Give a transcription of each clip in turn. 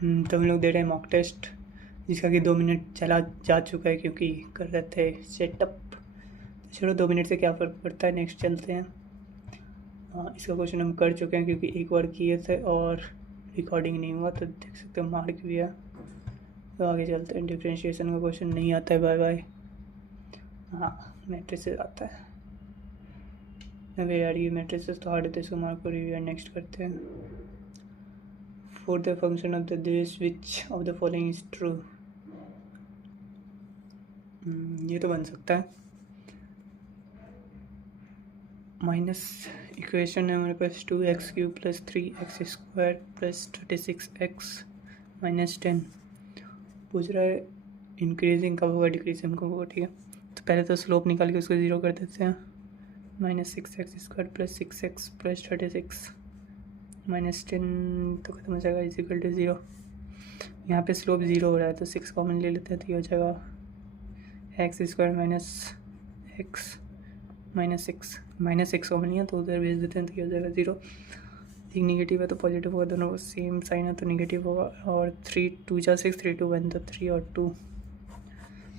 तो हम लोग दे रहे हैं मॉक टेस्ट, जिसका कि 2 मिनट चला जा चुका है क्योंकि कर रहे थे सेटअप। चलो 2 मिनट से क्या फ़र्क पड़ता है, नेक्स्ट चलते हैं। इसका क्वेश्चन हम कर चुके हैं क्योंकि एक बार किए थे और रिकॉर्डिंग नहीं हुआ, तो देख सकते हो मार्क भी है। तो आगे चलते हैं। डिफ्रेंशिएशन का क्वेश्चन नहीं आता है, बाय बाय। हाँ, मैट्रिसेस आता है। अबे यार ये मैट्रिसेस तो हार्ड है, तो इसको मार्क को रिव्यू नेक्स्ट करते हैं। For the function of the this which of the following is true. ये तो बन सकता है। माइनस इक्वेशन है हमारे पास 2x³ + 3x² + 36x - 10। पूछ रहा है इंक्रीजिंग कब होगा, डिक्रीजिंग कब होगा। ठीक है, तो पहले तो स्लोप निकाल के उसको ज़ीरो कर देते हैं। -6x² + 6x + 36 - 10 तो खत्म हो जाएगा, इक्वल टू 0। यहाँ पे स्लोप 0 हो रहा है तो 6 कॉमन ले लेते हैं, तो ये हो जाएगा x² - x -6 कॉमन है तो उधर भेज देते हैं, तो ये हो जाएगा 0। एक निगेटिव है तो पॉजिटिव होगा, दोनों सेम साइन है तो निगेटिव होगा। और 3 2 जा 6, 3 2 1 तो 3 और 2,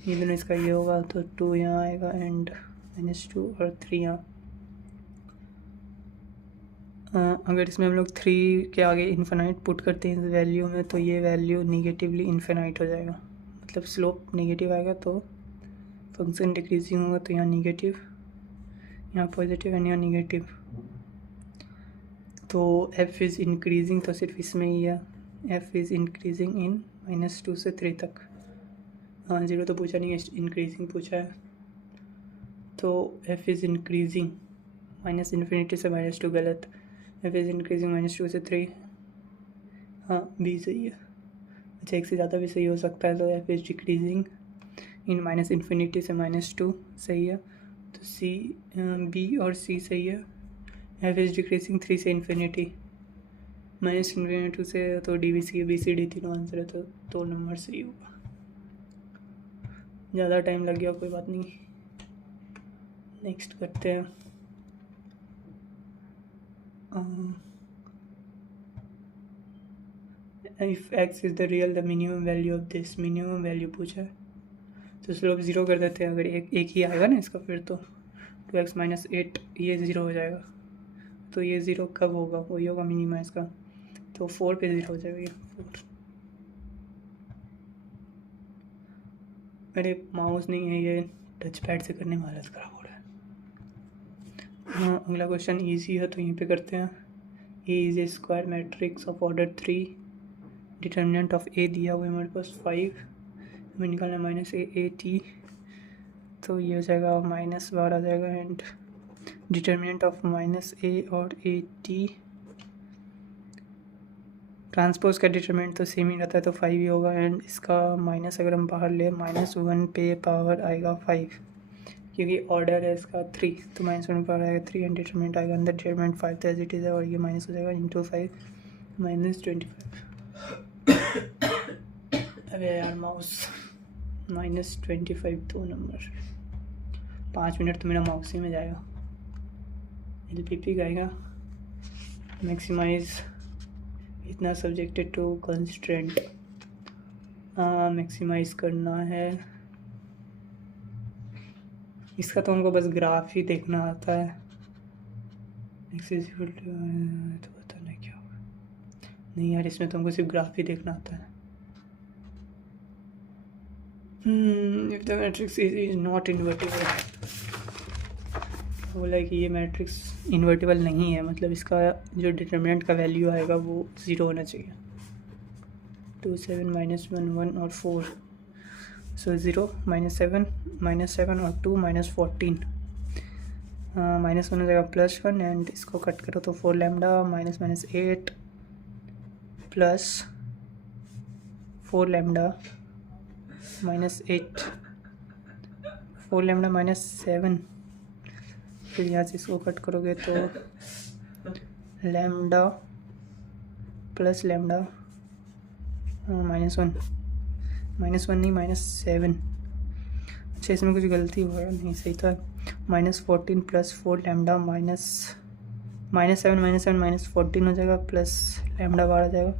ये दोनों इसका ये होगा तो 2 यहाँ आएगा एंड -2 और 3 यहाँ। अगर इसमें हम लोग 3 के आगे इन्फिनाइट पुट करते हैं इस वैल्यू में, तो ये वैल्यू निगेटिवली इन्फिनाइट हो जाएगा, मतलब स्लोप नेगेटिव आएगा तो फंक्शन डिक्रीजिंग होगा, तो यहाँ निगेटिव, यहाँ पॉजिटिव एंड यहाँ निगेटिव। तो f इज़ इंक्रीजिंग तो सिर्फ इसमें ही है, f इज़ इंक्रीजिंग इन -2 से 3 तक। हाँ 0 तो पूछा नहीं है, इंक्रीजिंग पूछा है। तो f इज़ इंक्रीजिंग -∞ से -2 गलत, f इज़ इंक्रीजिंग -2 से 3। हाँ b सही है। अच्छा एक से ज़्यादा भी सही हो सकता है, तो f इज़ डिक्रीजिंग इन -∞ से -2 सही है, तो c b और c सही है। f इज़ डिक्रीजिंग 3 से इन्फिनिटी, -∞ से तो d b c d तीनों आंसर है, तो 2 नंबर सही होगा। ज़्यादा टाइम लग गया, कोई बात नहीं, नेक्स्ट करते हैं। If x is the real the minimum value of this, minimum value पूछा है तो स्लोप 0 कर देते हैं। अगर एक ही आएगा ना इसका, फिर तो 2x - 8 ये 0 हो जाएगा, तो ये 0 कब होगा, वही होगा मिनिमम इसका, तो 4 पे 0 हो जाएगा ये 4। अरे माउस नहीं है, ये टच पैड से करने में हालत ख़राब हो रहा है। हाँ अगला क्वेश्चन इजी है तो यहीं पे करते हैं। A is a square matrix of order 3, determinant of A दिया हुआ है हमारे पास 5, हमें निकालना -a तो ये हो जाएगा माइनस बार आ जाएगा, एंड डिटर्मिनेंट ऑफ -a और a ट्रांसपोज का डिटरमिनेंट तो सेम ही रहता है, तो 5 ही होगा। एंड इसका माइनस अगर हम बाहर ले, -1 पे पावर आएगा 5, क्योंकि ऑर्डर है इसका 3, तो -1 पे पावर आएगा 3 एंड डिटरमिनेंट आएगा अंदर, डिटरमिनेंट 5 तो एज इट इज़ है, और ये माइनस हो जाएगा इंटू 5 -25। अरे यार माउस, -25 2 नंबर, 5 मिनट तो मेरा माउस ही में जाएगा। LPP गाएगा मैक्सिमाइज इतना सब्जेक्टेड टू कंस्ट्रेंट, मैक्सिमाइज करना है। इसका तो हमको बस ग्राफ ही देखना आता है, एक्सेसिबल तो बताना क्या होगा। नहीं यार इसमें तो हमको सिर्फ ग्राफ ही देखना आता है। If the matrix is not invertible, बोला है कि ये मैट्रिक्स इन्वर्टिबल नहीं है, मतलब इसका जो डिटरमिनेंट का वैल्यू आएगा वो 0 होना चाहिए। 2 7 -1 1 और 4, सो 0 -7 -7 और 2 -14, -1 हो जाएगा +1 एंड इसको कट करो तो 4 लैम्डा -8 प्लस 4 लैम्डा -8, 4 लैम्डा -7, फिर यहाँ से इसको कट करोगे तो लैम्डा प्लस लैम्डा -1 नहीं -7। अच्छा इसमें कुछ गलती हुआ है, नहीं सही था। -14 प्लस 4 लैम्डा -7 -7 -14 हो जाएगा, प्लस लैम्डा बार आ जाएगा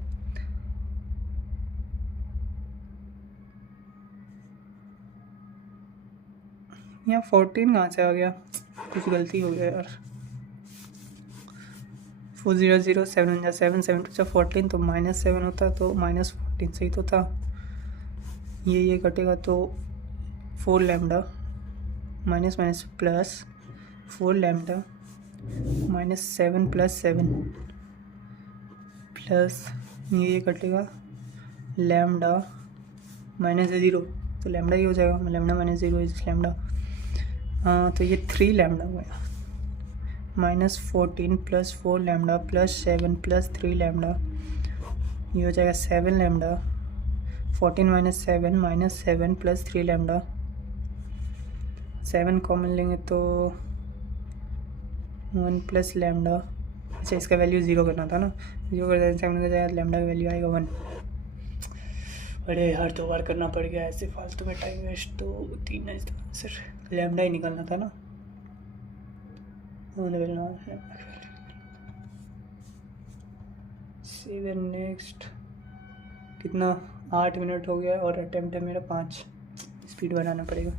यहाँ 14 कहाँ से आ गया, कुछ गलती हो गया यार। 4 0 0 7 1 7 7 2 14 तो -7 होता तो -14 सही तो था। ये कटेगा तो 4 lambda minus minus plus 4 lambda -7 + 7 plus ये कटेगा लैम्डा -0 तो लैम्डा ही हो जाएगा, लैम्डा -0 इज लैम्डा। तो ये 3 लैम्डा हुआ -14 + 4 लैम्डा + 7 + 3 लैम्डा, ये हो जाएगा 7 लैम्डा। 14 - 7 -7 + 3 लैम्डा, 7 कॉमन लेंगे तो 1 + लैम्डा। अच्छा इसका वैल्यू 0 करना था ना, 0 कर दें 7 हो जाएगा, लैम्डा का वैल्यू आएगा 1। अरे यार 2 बार करना पड़ गया ऐसे फालतू में टाइम वेस्ट। तो 3 है इसका आंसर, लैम्डा ही निकालना था ना। 7 नेक्स्ट कितना 8 मिनट हो गया और अटेम्प्ट है मेरा 5। स्पीड बढ़ाना पड़ेगा।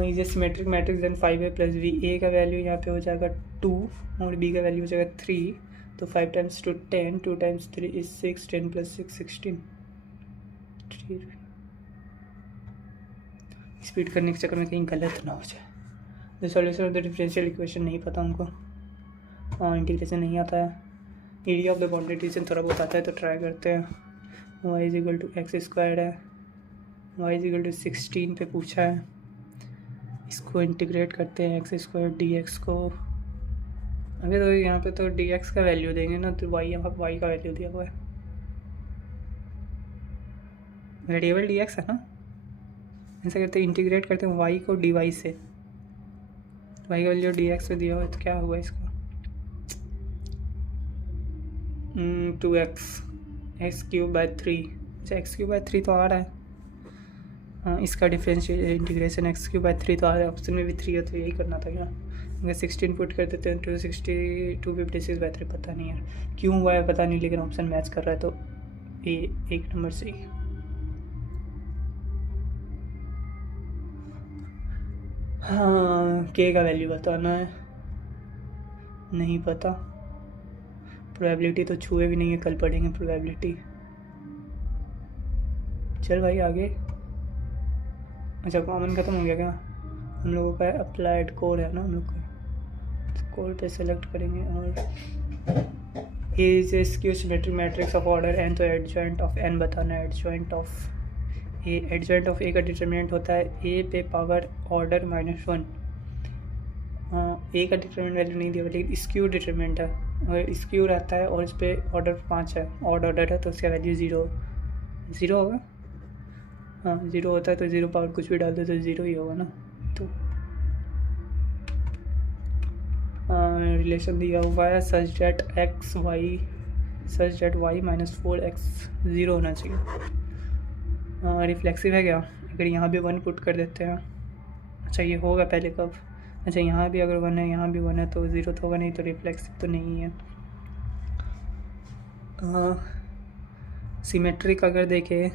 Is a symmetric matrix then 5a + b। A का वैल्यू यहाँ पे हो जाएगा 2 और बी का वैल्यू हो जाएगा 3। तो 5 × 2 10, 2 × 3 is 6, 10 + 6 16। स्पीड करने के चक्कर में कहीं गलत ना हो जाए। The solution of the differential equation नहीं पता उनको, इंटीग्रेशन नहीं आता है। Area of the boundary region थोड़ा बहुत आता है तो ट्राई करते हैं। y = x² है, y = 16 पे पूछा है। इसको इंटीग्रेट करते हैं x² dx को। अभी तो यहाँ पे तो dx का वैल्यू देंगे ना, तो y का वैल्यू दिया हुआ है। वेरिएबल dx है ना, ऐसा करते हैं इंटीग्रेट करते हैं y को dy से। y का वैल्यू dx से दिया हुआ है तो क्या हुआ इसका 2x x³ / 3। अच्छा x³ / 3 तो आ रहा है। हाँ इसका डिफरेंशियल इंटीग्रेशन x³ / 3 तो आ रहा है। ऑप्शन में भी 3 है तो यही करना था क्या। अगर 16 पुट कर देते हैं 260 256/3 पता नहीं यार क्यों हुआ है पता नहीं, लेकिन ऑप्शन मैच कर रहा है तो ए 1 नंबर से ही। हाँ के का वैल्यू बताना है, नहीं पता। प्रोबेबिलिटी तो छुए भी नहीं है, कल पढ़ेंगे प्रोबेबिलिटी। चल भाई आगे। अच्छा कॉमन खत्म हो गया क्या, हम लोगों का अप्लाइड कोड है ना, हम लोग का कोड पे सेलेक्ट करेंगे। और A is a skew symmetric matrix of order n, तो एडजॉइंट ऑफ n बताना है। Adjoint of A, adjoint of A का डिटर्मिनेंट होता है ए पे पावर ऑर्डर -1। ए का डिटर्मिनेंट वैल्यू नहीं दिया लेकिन स्क्यू डिटर्मिनेंट है, अगर स्क्यू रहता है और इस पर ऑर्डर 5 है, ऑड ऑर्डर है तो उसका वैल्यू 0 होगा। हाँ 0 होता है तो 0 पावर कुछ भी डाल दो तो 0 ही होगा ना। तो रिलेशन दिया हुआ है सच डेट y -4x 0 होना चाहिए। रिफ्लेक्सिव है क्या, अगर यहाँ भी 1 पुट कर देते हैं। अच्छा ये होगा पहले कब, अच्छा यहाँ भी अगर 1 है यहाँ भी 1 है तो 0 तो होगा नहीं, तो रिफ्लेक्सिव तो नहीं है। सिमेट्रिक अगर देखें,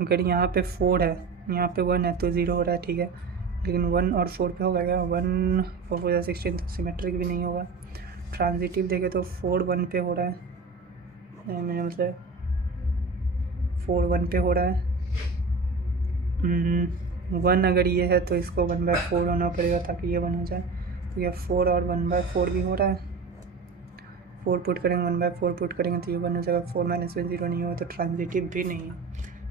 अगर यहाँ पे 4 है यहाँ पे 1 है तो 0 हो रहा है ठीक है, लेकिन 1 और 4 पे होगा क्या, 1 4 4 16 तो सिमेट्रिक भी नहीं होगा। ट्रांजिटिव देखें तो 4 1 पे हो रहा है, मैंने मतलब 4 1 पे हो रहा है। 1 अगर ये है तो इसको 1/4 होना पड़ेगा ताकि ये 1 हो जाए। तो यह 4 और 1/4 भी हो रहा है। 4 पुट करेंगे 1/4 पुट करेंगे तो ये 1 हो जाएगा। 4 - 1 0 नहीं होगा तो ट्रांजिटिव भी नहीं है।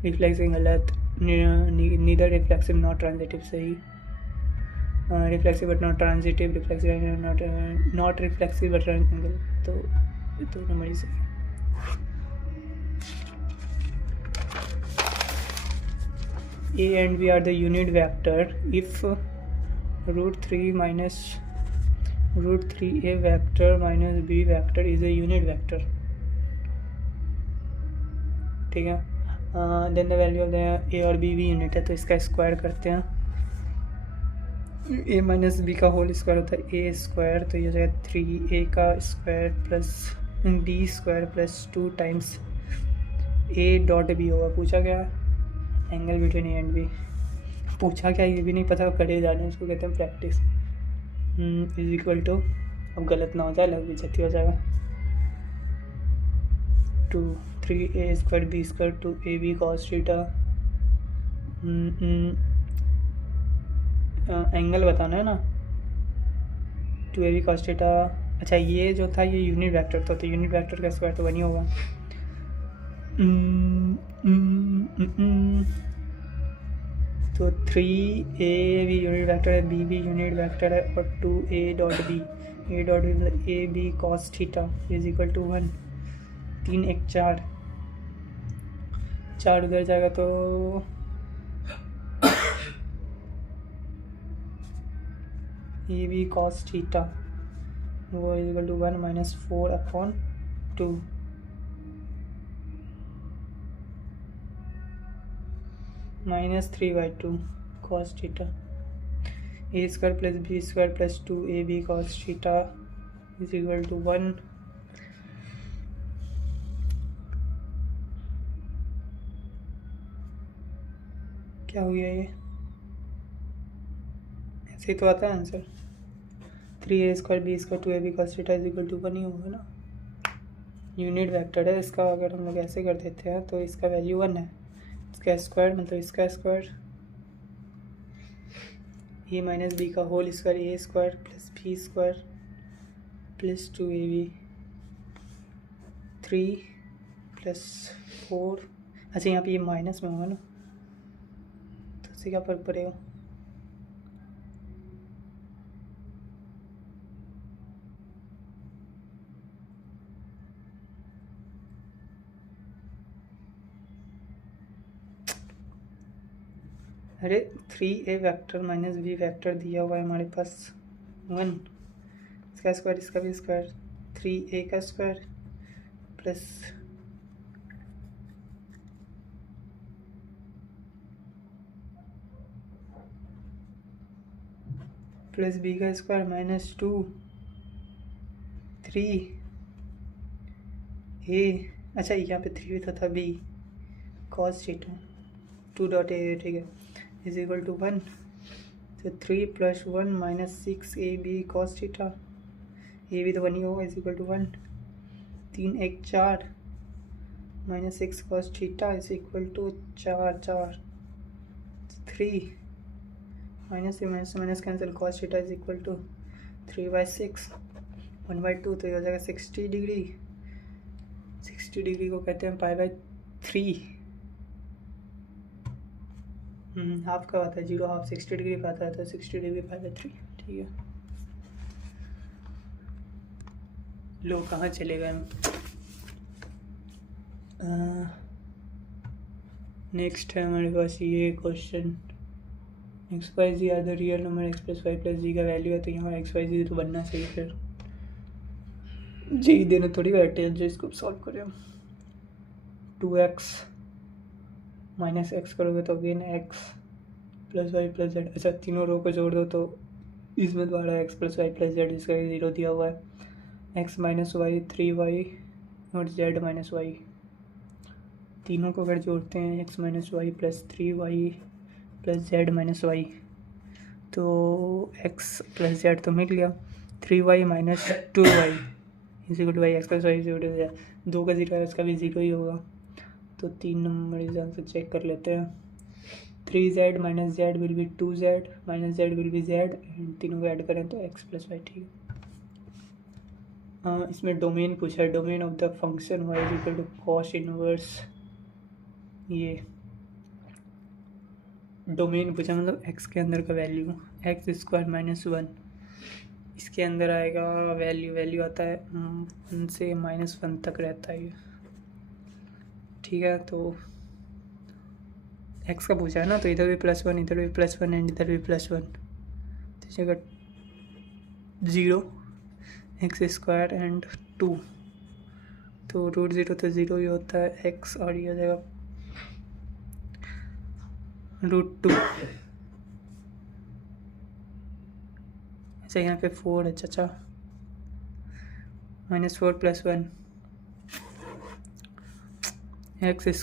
रिफ्लेक्सिव गलत, नीदर रिफ्लेक्सिव नॉट ट्रांजिटिव सही। Reflexive but not transitive, reflexive not reflexive but transitive, तो 2 नंबर ही सही। A and B are the unit vector if √3 - √3a vector minus b vector is a unit vector। ठीक है, then the value of the a और b भी unit है तो इसका square करते हैं। a - b का होल स्क्वायर होता है a², तो ये हो जाएगा 3a का square plus b² plus 2 times a dot b होगा। पूछा गया angle between A and B. पूछा क्या ये भी नहीं पता, करे जाने, उसको कहते हैं प्रैक्टिस। इज इक्वल टू, अब गलत ना हो जाए, लग भी जती हो जाएगा, 2 3a² b² 2ab cos theta. Angle बताना है ना, 2ab cos थीटा। अच्छा ये जो था ये यूनिट वेक्टर था, तो यूनिट वेक्टर का स्क्वायर तो बनी होगा। तो 3a भी यूनिट वेक्टर है, b भी यूनिट वेक्टर है, और 2a.b, a.b मतलब ab cos theta is equal to 1, 3 1 4, 4 उधर जाएगा तो ए बी कॉस थीटा वो is equal to 1 minus 4/2 minus 3/2 cos theta, a² plus b² plus 2ab cos theta is equal to 1। क्या हो गया ये, ऐसे ही तो आता है answer, 3a² b² 2ab cos theta is equal to 1 ही होगा ना, यूनिट वेक्टर है इसका। अगर हम लोग ऐसे कर देते हैं तो इसका वैल्यू 1 है, इसका स्क्वायर मतलब इसका स्क्वायर, a माइनस बी का whole square, a² plus b² plus 2ab, 3 plus 4। अच्छा यहाँ पे ये माइनस में होगा ना, तो इससे क्या फर्क पड़ेगा, अरे 3a vector minus b vector दिया हुआ है हमारे पास 1, इसका स्क्वायर इसका भी स्क्वायर, 3a का स्क्वायर प्लस b का स्क्वायर माइनस 2 3a, अच्छा यहाँ पे 3 था b cos थीटा 2.a, ठीक है, इज इक्वल टू 1, तो 3 plus 1 minus 6ab cos theta, A भी तो 1 ही होगा, is equal to 1, 3 1 4 minus 6 cos theta is equal to 4 4, 3 minus से minus cancel, cos theta is equal to 3/6 1/2, तो ये हो जाएगा 60 डिग्री। 60 डिग्री को कहते हैं π/3। हाफ का आता है, 0 हाफ 60 डिग्री का आता है, तो 60 डिग्री π/3, ठीक है। लो कहाँ चले गए हम, नेक्स्ट है हमारे पास ये question, XYZ are the real number x plus Y plus Z का वैल्यू है, तो यहाँ XYZ तो बनना चाहिए, फिर जी देने थोड़ी बैठे हैं जो इसको सॉल्व करें। 2x माइनस एक्स करोगे तो again x plus Y plus Z, अच्छा तीनों रो को जोड़ दो तो इसमें दोबारा x plus Y plus Z, इसका 0 दिया हुआ है, x माइनस वाई 3y और z माइनस वाई, तीनों को अगर जोड़ते हैं x minus Y plus 3y plus z minus Y, तो x प्लस जेड तो मिल गया, 3y minus 2y is equal to Y, X plus Y is equal to 2 का 0 है, इसका भी 0 ही होगा, तो 3 नंबर इस आंसर चेक कर लेते हैं। 3z minus Z will be 2z minus Z will be z, and तीनों को ऐड करें तो x प्लस वाई, ठीक है। इसमें डोमेन पूछा है, domain of the function y is equal to cos inverse, ये डोमेन पूछा मतलब x के अंदर का वैल्यू, x² माइनस 1, इसके अंदर आएगा वैल्यू आता है 1 से -1 तक रहता है ये, ठीक है। तो x का पूछा है ना, तो इधर भी +1 इधर भी +1 एंड इधर भी +1, तो जगह 0 x² एंड 2, तो √0 तो 0 ही होता है x, और ये हो जाएगा √2, अच्छा यहाँ पे 4 है, अच्छा -4 + 1 x²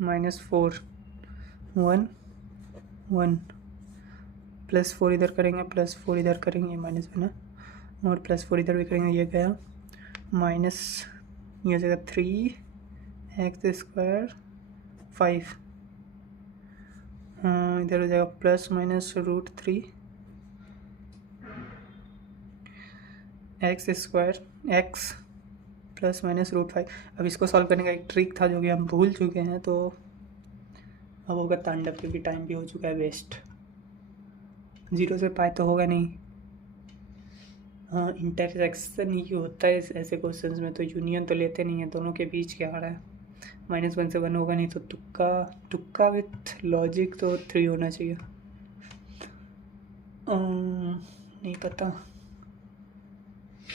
-4 1 1 +4 इधर करेंगे, +4 इधर करेंगे, ये माइनस है ना, और +4 इधर भी करेंगे, ये गया माइनस, ये हो जाएगा 3x² 5, इधर हो जाएगा ±√3 x² x ±√5। अब इसको सॉल्व करने का एक ट्रिक था जो कि हम भूल चुके हैं, तो अब होगा तांडव, क्योंकि टाइम भी हो चुका है वेस्ट। 0 से पाई तो होगा नहीं। हाँ, इंटरसेक्शन ही होता है ऐसे क्वेश्चंस में, तो यूनियन तो लेते नहीं है, दोनों के बीच क्या आ रहा है। -1 से 1 होगा नहीं, तो तुक्का विथ लॉजिक तो 3 होना चाहिए। नहीं पता।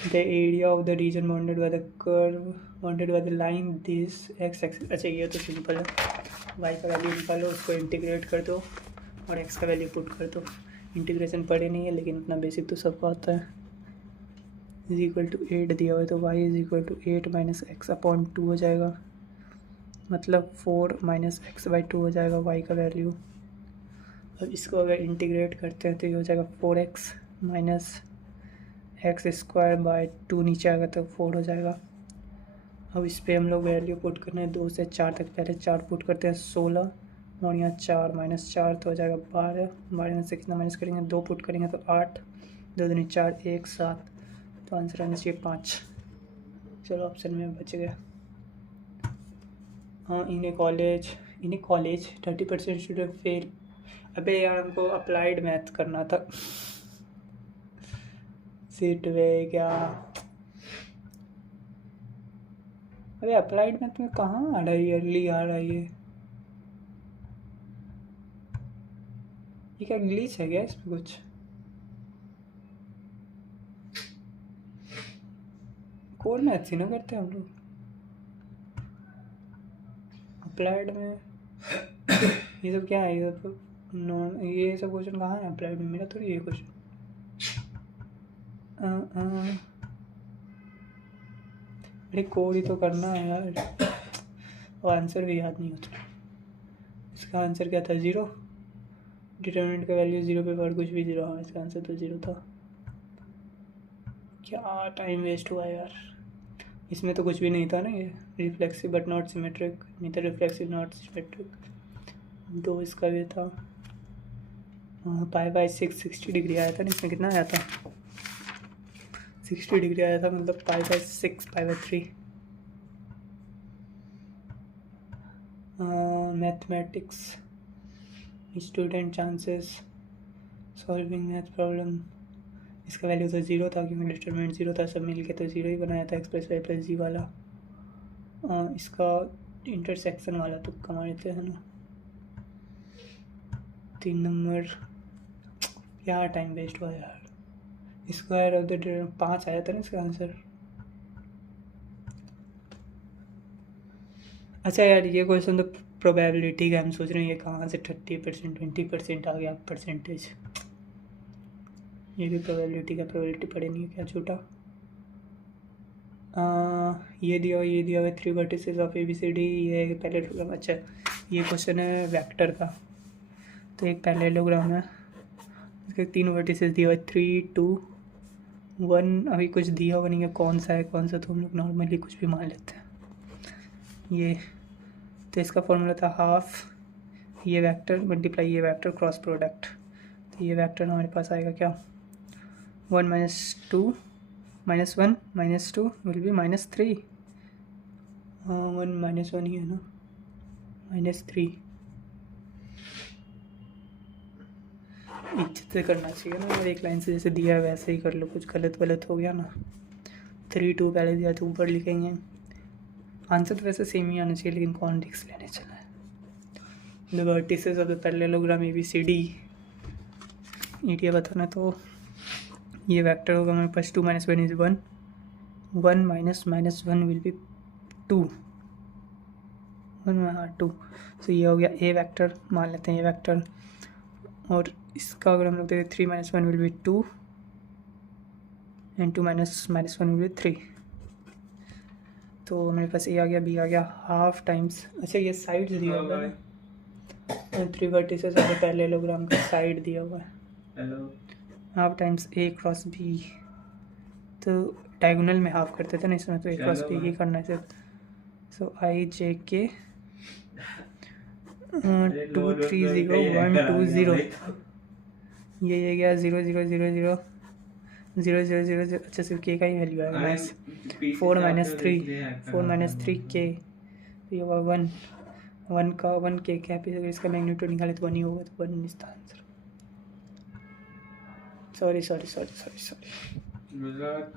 The area of the reason bounded by the curve bounded by the line this x axis. अच्छा, ये तो सिंपल है, y का वैल्यू निकालो, उसको इंटीग्रेट कर दो और x का वैल्यू पुट कर दो। इंटीग्रेशन पढ़े नहीं है, लेकिन उतना बेसिक तो सबको आता है। = 8 दिया हुआ है, तो y = 8 - x/2 हो जाएगा, मतलब 4 - x/2 हो जाएगा y का वैल्यू। अब इसको अगर इंटीग्रेट करते हैं तो ये हो जाएगा 4x - x²/2, नीचे आएगा तो 4 हो जाएगा। अब इस पर हम लोग वैल्यू पुट करना है 2 से 4 तक। पहले 4 पुट करते हैं, 16, और यहाँ 4 - 4 तो हो जाएगा 12। 12 में से कितना माइनस करेंगे, 2 पुट करेंगे तो 8, 2 दूनी 4, 1 7, तो आंसर आना चाहिए 5। चलो ऑप्शन में बच गया। हाँ, इन ए कॉलेज 30% स्टूडेंट फेल। अबे यार, हमको अप्लाइड मैथ करना था। सीट वे क्या, अरे अप्लाइड मैथ में कहाँ आ रहा है, ईयरली आ रहा है ये क्या ग्लिच है क्या इसमें कुछ? कोर मैथ ही ना करते हम लोग अप्लाइड में। ये सब क्या है, ये सब नॉन, ये सब क्वेश्चन कहाँ है अप्लाइड में? मेरा थोड़ी ये क्वेश्चन। अरे कोड ही तो करना है यार, और आंसर भी याद नहीं होता। इसका आंसर क्या था, 0। डिटरमिनेंट का वैल्यू 0 पे और कुछ भी 0। हाँ, इसका आंसर तो 0 था। क्या टाइम वेस्ट हुआ यार, इसमें तो कुछ भी नहीं था ना। ये रिफ्लेक्सिव बट नॉट सिमेट्रिक, नहीं था रिफ्लेक्सिव नॉट सिमेट्रिक। 2 इसका भी था। π/6 60 डिग्री आया था ना, इसमें कितना आया था, 60 डिग्री आया था, मतलब π/6 π/3। Mathematics student chances solving math problem. इसका वैल्यू तो 0 था, क्योंकि डिटरमिनेंट 0 था, सब मिल के तो 0 ही बनाया था, x + y + g वाला। इसका इंटरसेक्शन वाला तुक्का मारते हैं ना। 3 नंबर, क्या टाइम वेस्ट हुआ यार। स्क्वायर ऑफ द 5 आया था ना इसका आंसर। अच्छा यार, ये क्वेश्चन तो प्रोबेबिलिटी का, हम सोच रहे हैं ये कहाँ से 30% 20% आ गया परसेंटेज। ये भी प्रोबेबिलिटी का, प्रोबेबिलिटी पड़े नहीं है क्या छोटा। ये दिया हुआ 3 वर्टिसेस ऑफ ABCD, ये पैरेललोग्राम। अच्छा, ये क्वेश्चन है वेक्टर का, तो एक पैरेललोग्राम है, इसके 3 वर्टिसेस दिया हुआ है, 3 2 1। अभी कुछ दिया हुआ नहीं है कौन सा है कौन सा, तो हम लोग नॉर्मली कुछ भी मान लेते हैं। ये तो इसका फॉर्मूला था हाफ ये वेक्टर मल्टीप्लाई ये वेक्टर क्रॉस प्रोडक्ट। तो ये वेक्टर हमारे पास आएगा क्या, 1 - 2 -1 -2 विल बी -3। हाँ, 1 - 1 ही है ना, -3। इज्जत से करना चाहिए ना, और एक लाइन से जैसे दिया है वैसे ही कर लो, कुछ गलत हो गया ना। 3 2 पहले दिया तो ऊपर लिखेंगे। आंसर तो वैसे सेम ही आना चाहिए, लेकिन कौन रिस्क लेने चला है। The vertices of the parallelogram ABCD ये बताना, तो ये वेक्टर होगा हमारे पास 2 - 1 = 1 1 - -1 विल बी 2 2। तो ये हो गया ए वेक्टर, मान लेते हैं ये वेक्टर। और इसका अगर हम लोग देखें 3 - 1 will be 2 and 2 - -1 will be 3। तो मेरे पास ए आ गया, बी आ गया, हाफ टाइम्स। अच्छा, ये साइड्स दिया हुआ है, 3 वर्टिसेस और पैरेललोग्राम का साइड दिया हुआ है। हेलो हाफ टाइम्स ए क्रॉस बी, तो डायगोनल में हाफ करते थे ना, इसमें तो ए क्रॉस बी ही करना है सिर्फ। सो आई जे के 2 3 0 1 2 0, ये गया 0 0 0 0 0 0 0 0। अच्छा सिर्फ के का ही वैल्यू आएगा। माइनस 4 माइनस 3 के, तो ये हुआ 1 1 का 1 के कैप, अगर इसका मैग्नीट्यूड निकाले तो 1 ही होगा, तो 1 इज द आंसर। सॉरी मतलब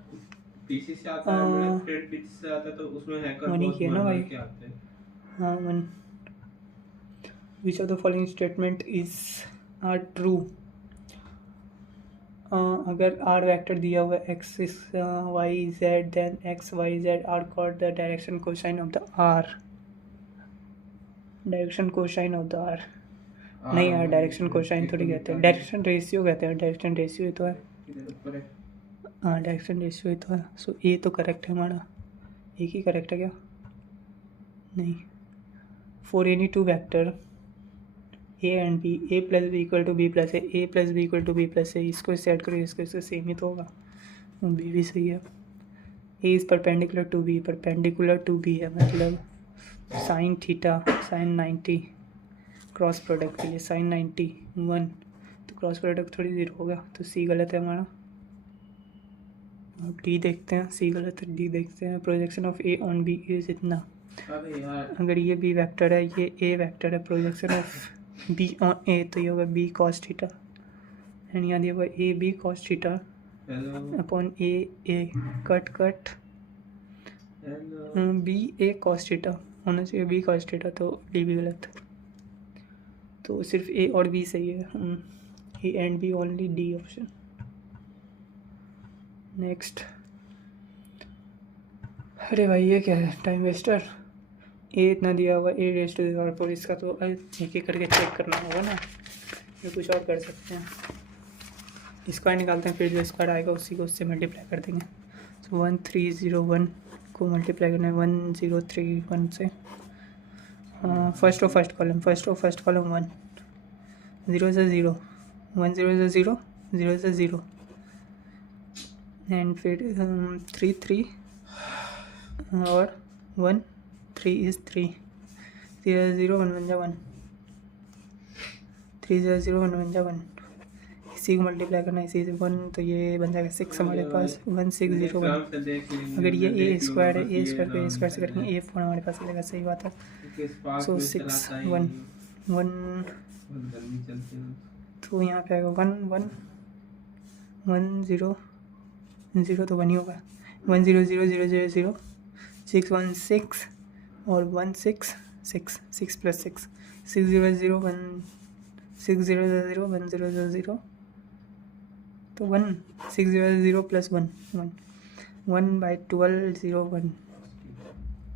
पीसी से आता है, मेरा फ्रेंड पीसी से आता है, तो उसमें हैकर बहुत किया ना भाई। क्या आते हैं। हाँ 1। Which of the following statement is are true? अगर आर वेक्टर दिया हुआ है X Y Z, then X Y Z are called the direction cosine of the R. Direction cosine of the R नहीं यार, डायरेक्शन कोसाइन थोड़ी कहते हैं, direction ratio कहते हैं। डायरेक्शन रेशियो ही तो है। हाँ डायरेक्शन रेशियो ही तो है। सो ए तो करेक्ट है हमारा। एक ही करेक्ट है क्या? नहीं। For any two vector A and B, A plus B equal to B plus A plus B equal to B plus A, इसको इससे ऐड करो, इसको इससे सेम ही तो होगा। बी भी सही है। A is perpendicular to B, perpendicular to B है मतलब sine theta sine 90, cross product के लिए साइन 90 1, तो क्रॉस प्रोडक्ट थोड़ी 0 होगा, तो सी गलत है हमारा। अब डी देखते हैं। सी गलत है, डी देखते हैं। Projection of A on B is इतना। अगर ये बी वेक्टर है, ये ए वेक्टर है, projection of B on A, तो ये होगा बी कॉस थीटा, एंड यहाँ दिया हुआ A B cos theta upon A cut B A cos theta होना चाहिए, बी कॉस थीटा, तो डी भी गलत। तो सिर्फ ए और बी सही है। A and B only, D option. Next. अरे भाई ये क्या है, टाइम वेस्टर। ए इतना दिया हुआ, ए रेस्ट टू द पावर 4, इसका तो एक एक करके चेक करना होगा ना, ये कुछ और कर सकते हैं। स्क्वायर निकालते हैं, फिर जो स्क्वायर आएगा उसी को उससे मल्टीप्लाई कर देंगे। सो 1301 को मल्टीप्लाई करना है 1031 से। फर्स्ट फर्स्ट कॉलम 1, 0 से 0, 1 0 से 0, 0 से 0, एंड फिर 3 3 और 1 3 इज 3, 0 0 1 बन जा 1, 3 0 0 1 बन जा 1, इसी को मल्टीप्लाई करना है इसी से 1, तो ये बन जाएगा 6 हमारे पास 1601। अगर ये ए स्क्वायर है, ए स्क्वायर को ए स्क्वायर से करेंगे A4 हमारे पास मिलेगा, सही बात है। सो 6 1 1, तो यहाँ पे आएगा 1 1 1 0 0, तो 1 ही होगा। 1 0 0 0 0 0, 6 1 6 और 1 6 6 6 प्लस 6, 6 0 0 1 6 0 0 1 0 0 0, तो 1 6 0 0 प्लस 1 1 1 बाई 12 0 1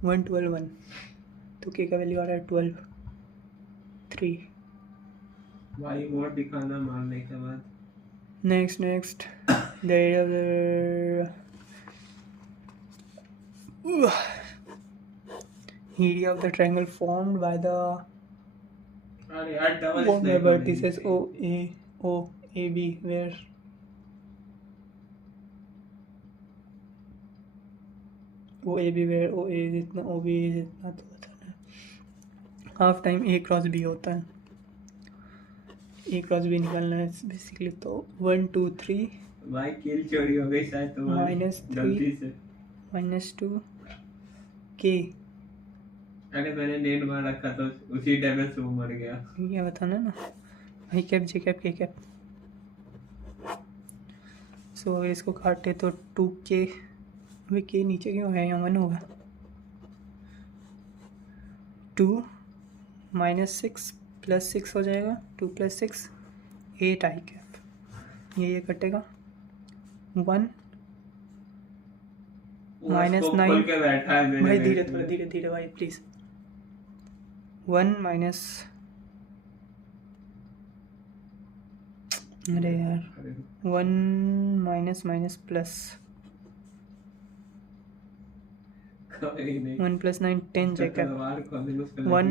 1 12 1, तो के का वैल्यू आ रहा है 12 3। भाई मोड दिखाना मारने के बाद। Next the area of the triangle formed by the vertices OAB where OA is इतना, OB is इतना, तो बताना। Half time A cross B होता है, A क्रॉस B निकालना है बेसिकली। तो 1 2 3 भाई किल चोरी हो गई शायद तुम्हारी गलती से। -2 K। अरे मैंने नेट मार रखा तो उसी डैमेज से वो मर गया। ये बताना ना, आई कैप जे कैप के कैप। सो अगर इसको काटे तो 2K, अभी K नीचे क्यों है, यहाँ 1 होगा। 2 -6 + 6 हो जाएगा, 2 + 6 8 आई कैप, ये कटेगा 1 -9 के बैठा है भाई, धीरे भाई प्लीज। 1 माइनस, अरे यार 1 माइनस प्लस कोई नहीं 1 + 9 10 उसका जैकब। तलवार खोल देंगे उसको 1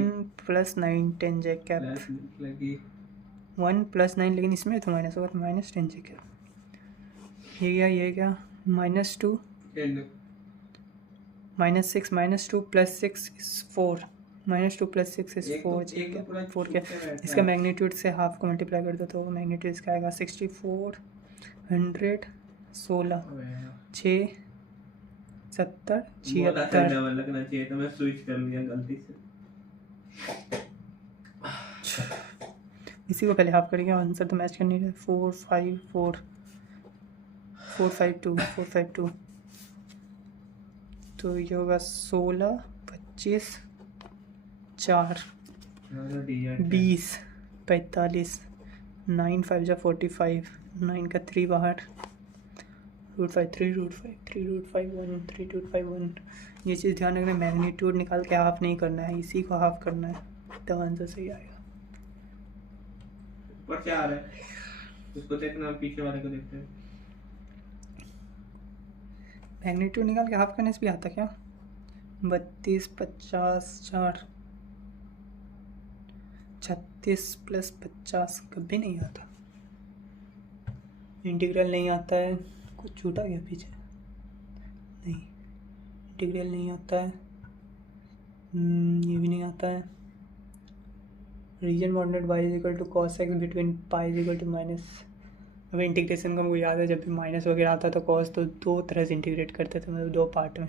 लगी + 9 10 जैकब। फ्लैश लगी 1 + 9 लेकिन इसमें तो माइनस होगा तो -10 जैकब। ये क्या -2 एंड -6 -2 + 6 इज 4। -2 + 6 इज एक 4 एक तो पूरा जैकब। 4 छुप क्या के बैठा इसका है मैग्नीट्यूड से हाफ को मल्टीप्लाई कर दो तो मैग्नीट्यूड इसका आएगा 64 100 16 अबे यार, 6 70 बोला था 76। डबल लगना चाहिए था मैं स्विच कर लिया गलती से इसी को पहले हाफ करेंगे आंसर तो मैच कर नहीं रहे। 4 5 4 4 5 2 4 5 2 तो ये होगा 16 25 4 हाँ, दिया है। 20 45 9 5 जा 45 9 का 3 बाहर √5 3 √5 1 3 √5 1। ये चीज़ ध्यान रखना मैग्नीट्यूड निकाल के हाफ नहीं करना है, इसी को हाफ करना है तब आंसर सही आएगा। ऊपर क्या आ रहा है उसको देखना पीछे वाले को देखते हैं मैग्नीट्यूड निकाल के हाफ करने से भी आता क्या 32 50 4 36 + 50 कभी नहीं आता। इंटीग्रल नहीं आता है, कुछ छूटा गया पीछे नहीं। इंटीग्रल नहीं आता है, ये भी नहीं आता है। Region bounded y = cos x between pi = अब इंटीग्रेशन का मुझे याद है जब भी माइनस वगैरह आता तो कॉस तो 2 तरह से इंटीग्रेट करते थे, मतलब 2 पार्ट में,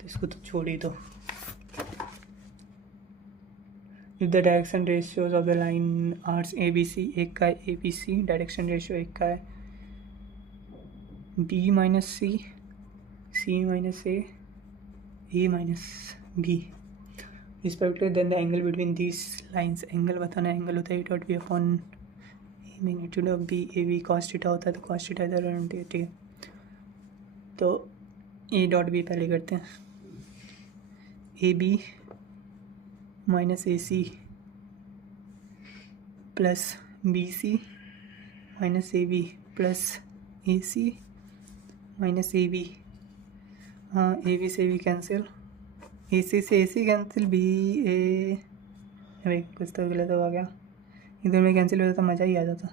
तो इसको तो छोड़ ही दो। If the direction ratios of the line are A B C, एक का A B C direction ratio, एक का है b - c c - a b respective, then the angle between these lines. Angle बताना, एंगल होता है a.b upon magnitude of b। A B cos theta होता है तो कॉस थीटा इधर होती है, ठीक है। तो a.b पहले करते हैं। A B -ac plus B C -ab plus ac -ab। हाँ ए बी से भी कैंसिल, ए सी से ए सी कैंसिल, बी ए, अरे कुछ तो गलत हो गया, इधर में कैंसिल हो जाता मज़ा ही आ जाता।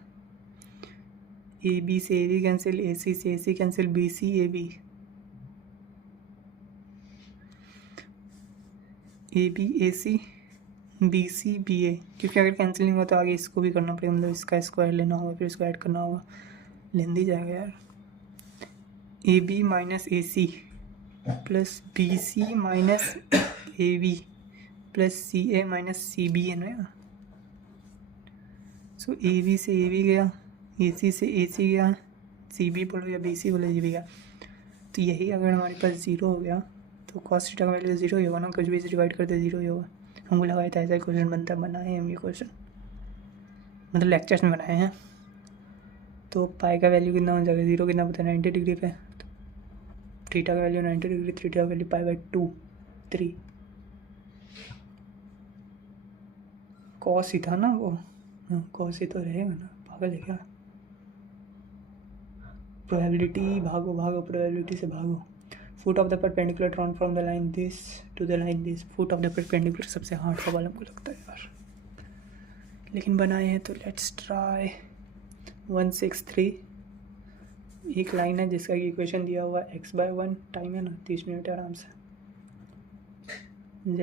ए बी से A B cancel, A C से A C cancel, B C A B, A B A C B C B A. क्योंकि अगर कैंसिल नहीं हुआ तो आगे इसको भी करना पड़ेगा, मतलब इसका स्क्वायर लेना होगा फिर इसको ऐड करना होगा, लेंदी जाएगा यार। A B - AC plus B C -AB plus CA -CB है ना। सो ए बी से ए बी गया, ए सी से ए सी गया, CB बोलो या BC बोलो, ये भी गया। तो यही अगर हमारे पास 0 हो गया तो कॉस थीटा का वैल्यू 0 ही होगा ना, कुछ भी डिवाइड करते 0 ही होगा। हमको लगाया था ऐसा ही क्वेश्चन बनता है, बनाए हम ये क्वेश्चन, मतलब लेक्चर्स में बनाए हैं। तो पाई का वैल्यू कितना हो जाएगा, 0 कितना पता है 90 डिग्री पे, तो थीटा का वैल्यू 90 डिग्री, थीटा का वैल्यू π/2 3 कॉस ही था ना वो, हाँ कॉस ही तो रहेगा ना, पागल है क्या। प्रोबेबिलिटी भागो भागो, प्रोबेबिलिटी से भागो। Foot of the perpendicular drawn from the line this to the line this. Foot of the perpendicular सबसे हार्ड सवाल हमको लगता है यार, लेकिन बनाए हैं तो लेट्स ट्राई। 163 एक लाइन है जिसका इक्वेशन दिया हुआ है x/1, टाइम है ना 30 मिनट आराम से, z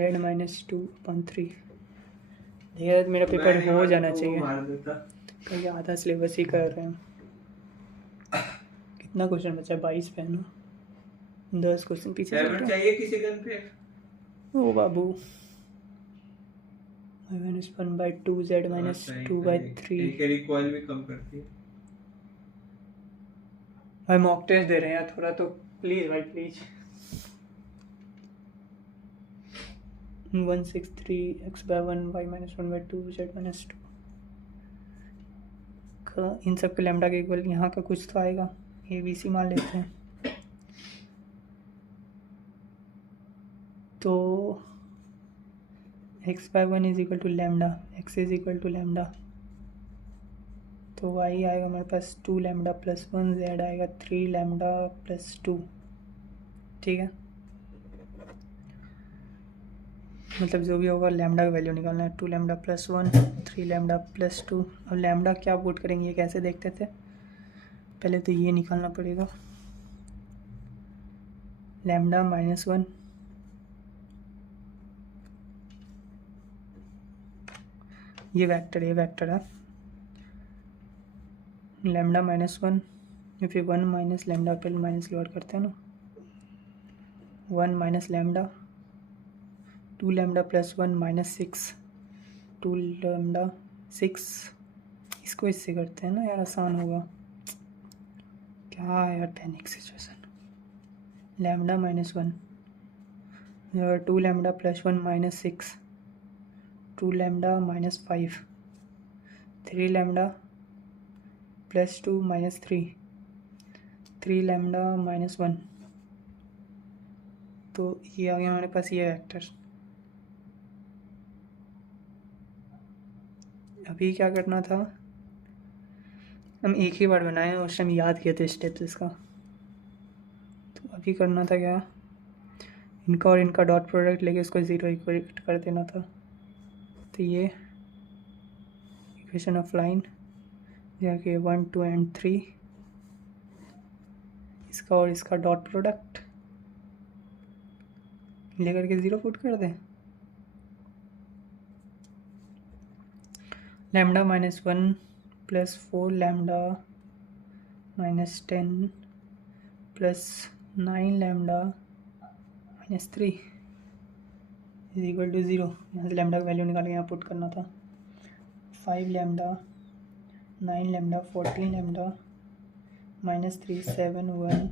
- 2/3। भैया मेरा पेपर हो जाना चाहिए, कहीं आधा सिलेबस ही कर रहे हैं। कितना क्वेश्चन बचा है, 22 पे है ना, 10 क्वेश्चन पीछे चल रहे चाहिए किसी गन पे हैं। ओ बाबू, -1/2 z - 2/3। एक रिकॉइल भी कम करती है। भाई मॉक टेस्ट दे रहे हैं थोड़ा तो प्लीज़ भाई प्लीज़। 163 x/1 y - 1/2 z - 2 का इन सब के लैम्डा के इक्वल यहाँ का कुछ तो आएगा, ABC मान लेते हैं। तो x/1 = लैम्डा, x = लैम्डा, तो y आएगा हमारे पास 2 लैम्डा + 1, z आएगा 3 लैम्डा + 2, ठीक है। मतलब जो भी होगा लैम्डा का वैल्यू निकालना है। 2 लैम्डा प्लस 1, 3 लैम्डा प्लस 2। अब लैम्डा क्या पुट करेंगे, ये कैसे देखते थे, पहले तो ये निकालना पड़ेगा। लैम्डा -1, ये वेक्टर है। लैम्डा -1 या फिर 1 माइनस लैम्डा, पहले माइनस लोड करते हैं ना। 1 minus lambda, 2 lambda plus 1 -6, 2 lambda 6। इसको इससे करते हैं ना यार, आसान होगा। क्या यार panic situation. Lambda -1, 2 lambda plus 1 -6, 2 lambda -5, 3 lambda plus 2 -3, 3 lambda -1। तो ये आ गया हमारे पास ये वेक्टर। अभी क्या करना था, हम एक ही बार बनाए, उस टाइम याद किए थे स्टेप्स इसका। तो अभी करना था क्या, इनका और इनका डॉट प्रोडक्ट लेके इसको 0 इक्वेट कर देना था। तो ये इक्वेशन ऑफ लाइन जाके 1, 2 एंड 3, इसका और इसका डॉट प्रोडक्ट लेकर के 0 पुट कर दें। Lambda -1 plus 4 lambda -10 plus 9 lambda -3 is equal to 0। यहाँ से लैम्डा का वैल्यू निकाल के यहाँ पुट करना था। 5 लैम्डा 9 लैम्डा 14 लैम्डा -3 7 1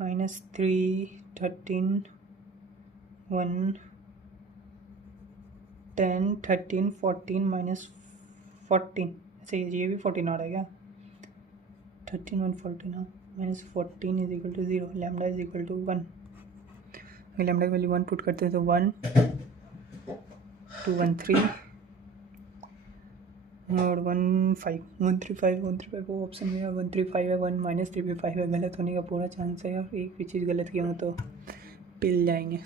-3 13 1 10 13 14 -14। अच्छा ये भी 14 आ रहा है क्या, 13 1 14, हाँ -14 is equal to 0। Lambda is equal to 1। अगर लैम्डा की वैल्यू 1 पुट करते हैं तो 1 2 1 3 और 1 5 1 3 5 1 3 5 वो ऑप्शन में 1 3 5 है, 1 -3 भी 5 है। गलत होने का पूरा चांस है यार, एक भी चीज़ गलत किया हो तो पिल जाएंगे।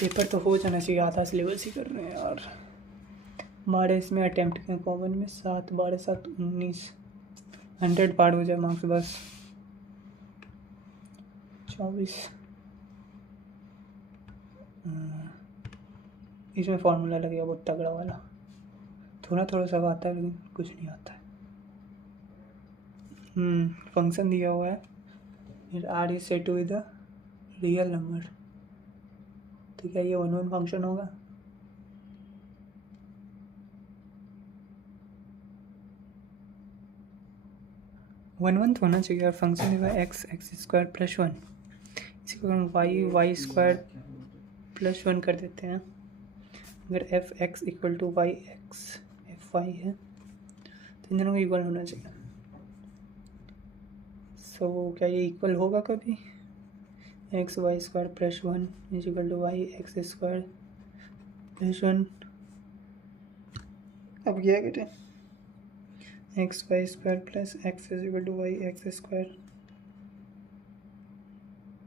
पेपर तो हो जाना चाहिए, आधा सिलेबस ही कर रहे हैं यार। 12 इसमें अटैम्प्ट किए कॉमन में, 7 12 7 19, 100 पार हो जाए मार्क्स बस। 24 इसमें फॉर्मूला लगेगा बहुत तगड़ा वाला, थोड़ा थोड़ा सा आता है लेकिन कुछ नहीं आता है। फंक्शन दिया हुआ है R is set to with the real number. तो क्या ये 1 1 फंक्शन होगा? वन वन तो होना चाहिए यार। फंक्शन दिया एक्स स्क्वायर प्लस 1, इसी को हम वाई स्क्वायर प्लस 1 कर देते हैं। अगर F X equal to Y X F Y है तो इन दोनों को इक्वल होना चाहिए। सो क्या ये इक्वल होगा कभी? X Y square plus 1 is equal to Y X square plus 1। अब क्या करें, X Y square plus X is equal to Y X square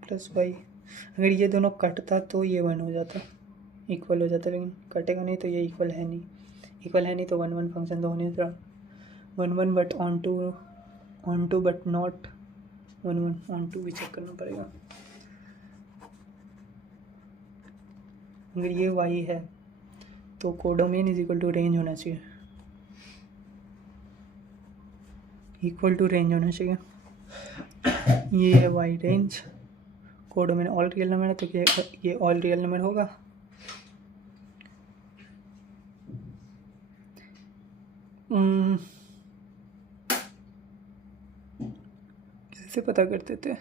plus Y. अगर ये दोनों कटता तो ये 1 हो जाता, इक्वल हो जाता, लेकिन कटेगा नहीं तो ये इक्वल है नहीं तो 1 1 फंक्शन तो होने नहीं रहा। 1 1 but onto but not 1 1 onto भी चेक करना पड़ेगा। अगर ये y है तो codomain is equal to range होना चाहिए, इक्वल टू रेंज होना चाहिए। ये है y range, codomain all real number है तो ये ऑल रियल नंबर होगा। कैसे पता करते थे?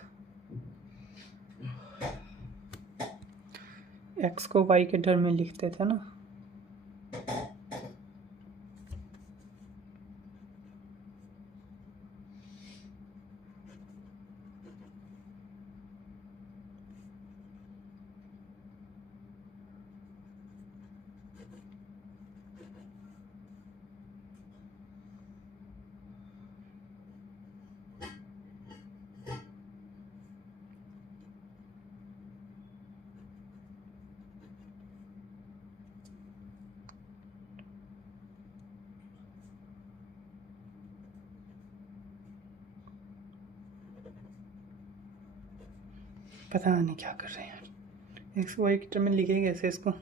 x को y के टर्म में लिखते थे ना। पता नहीं क्या कर रहे हैं यार। एक्स वाई की टर्म में लिखे कैसे इसको?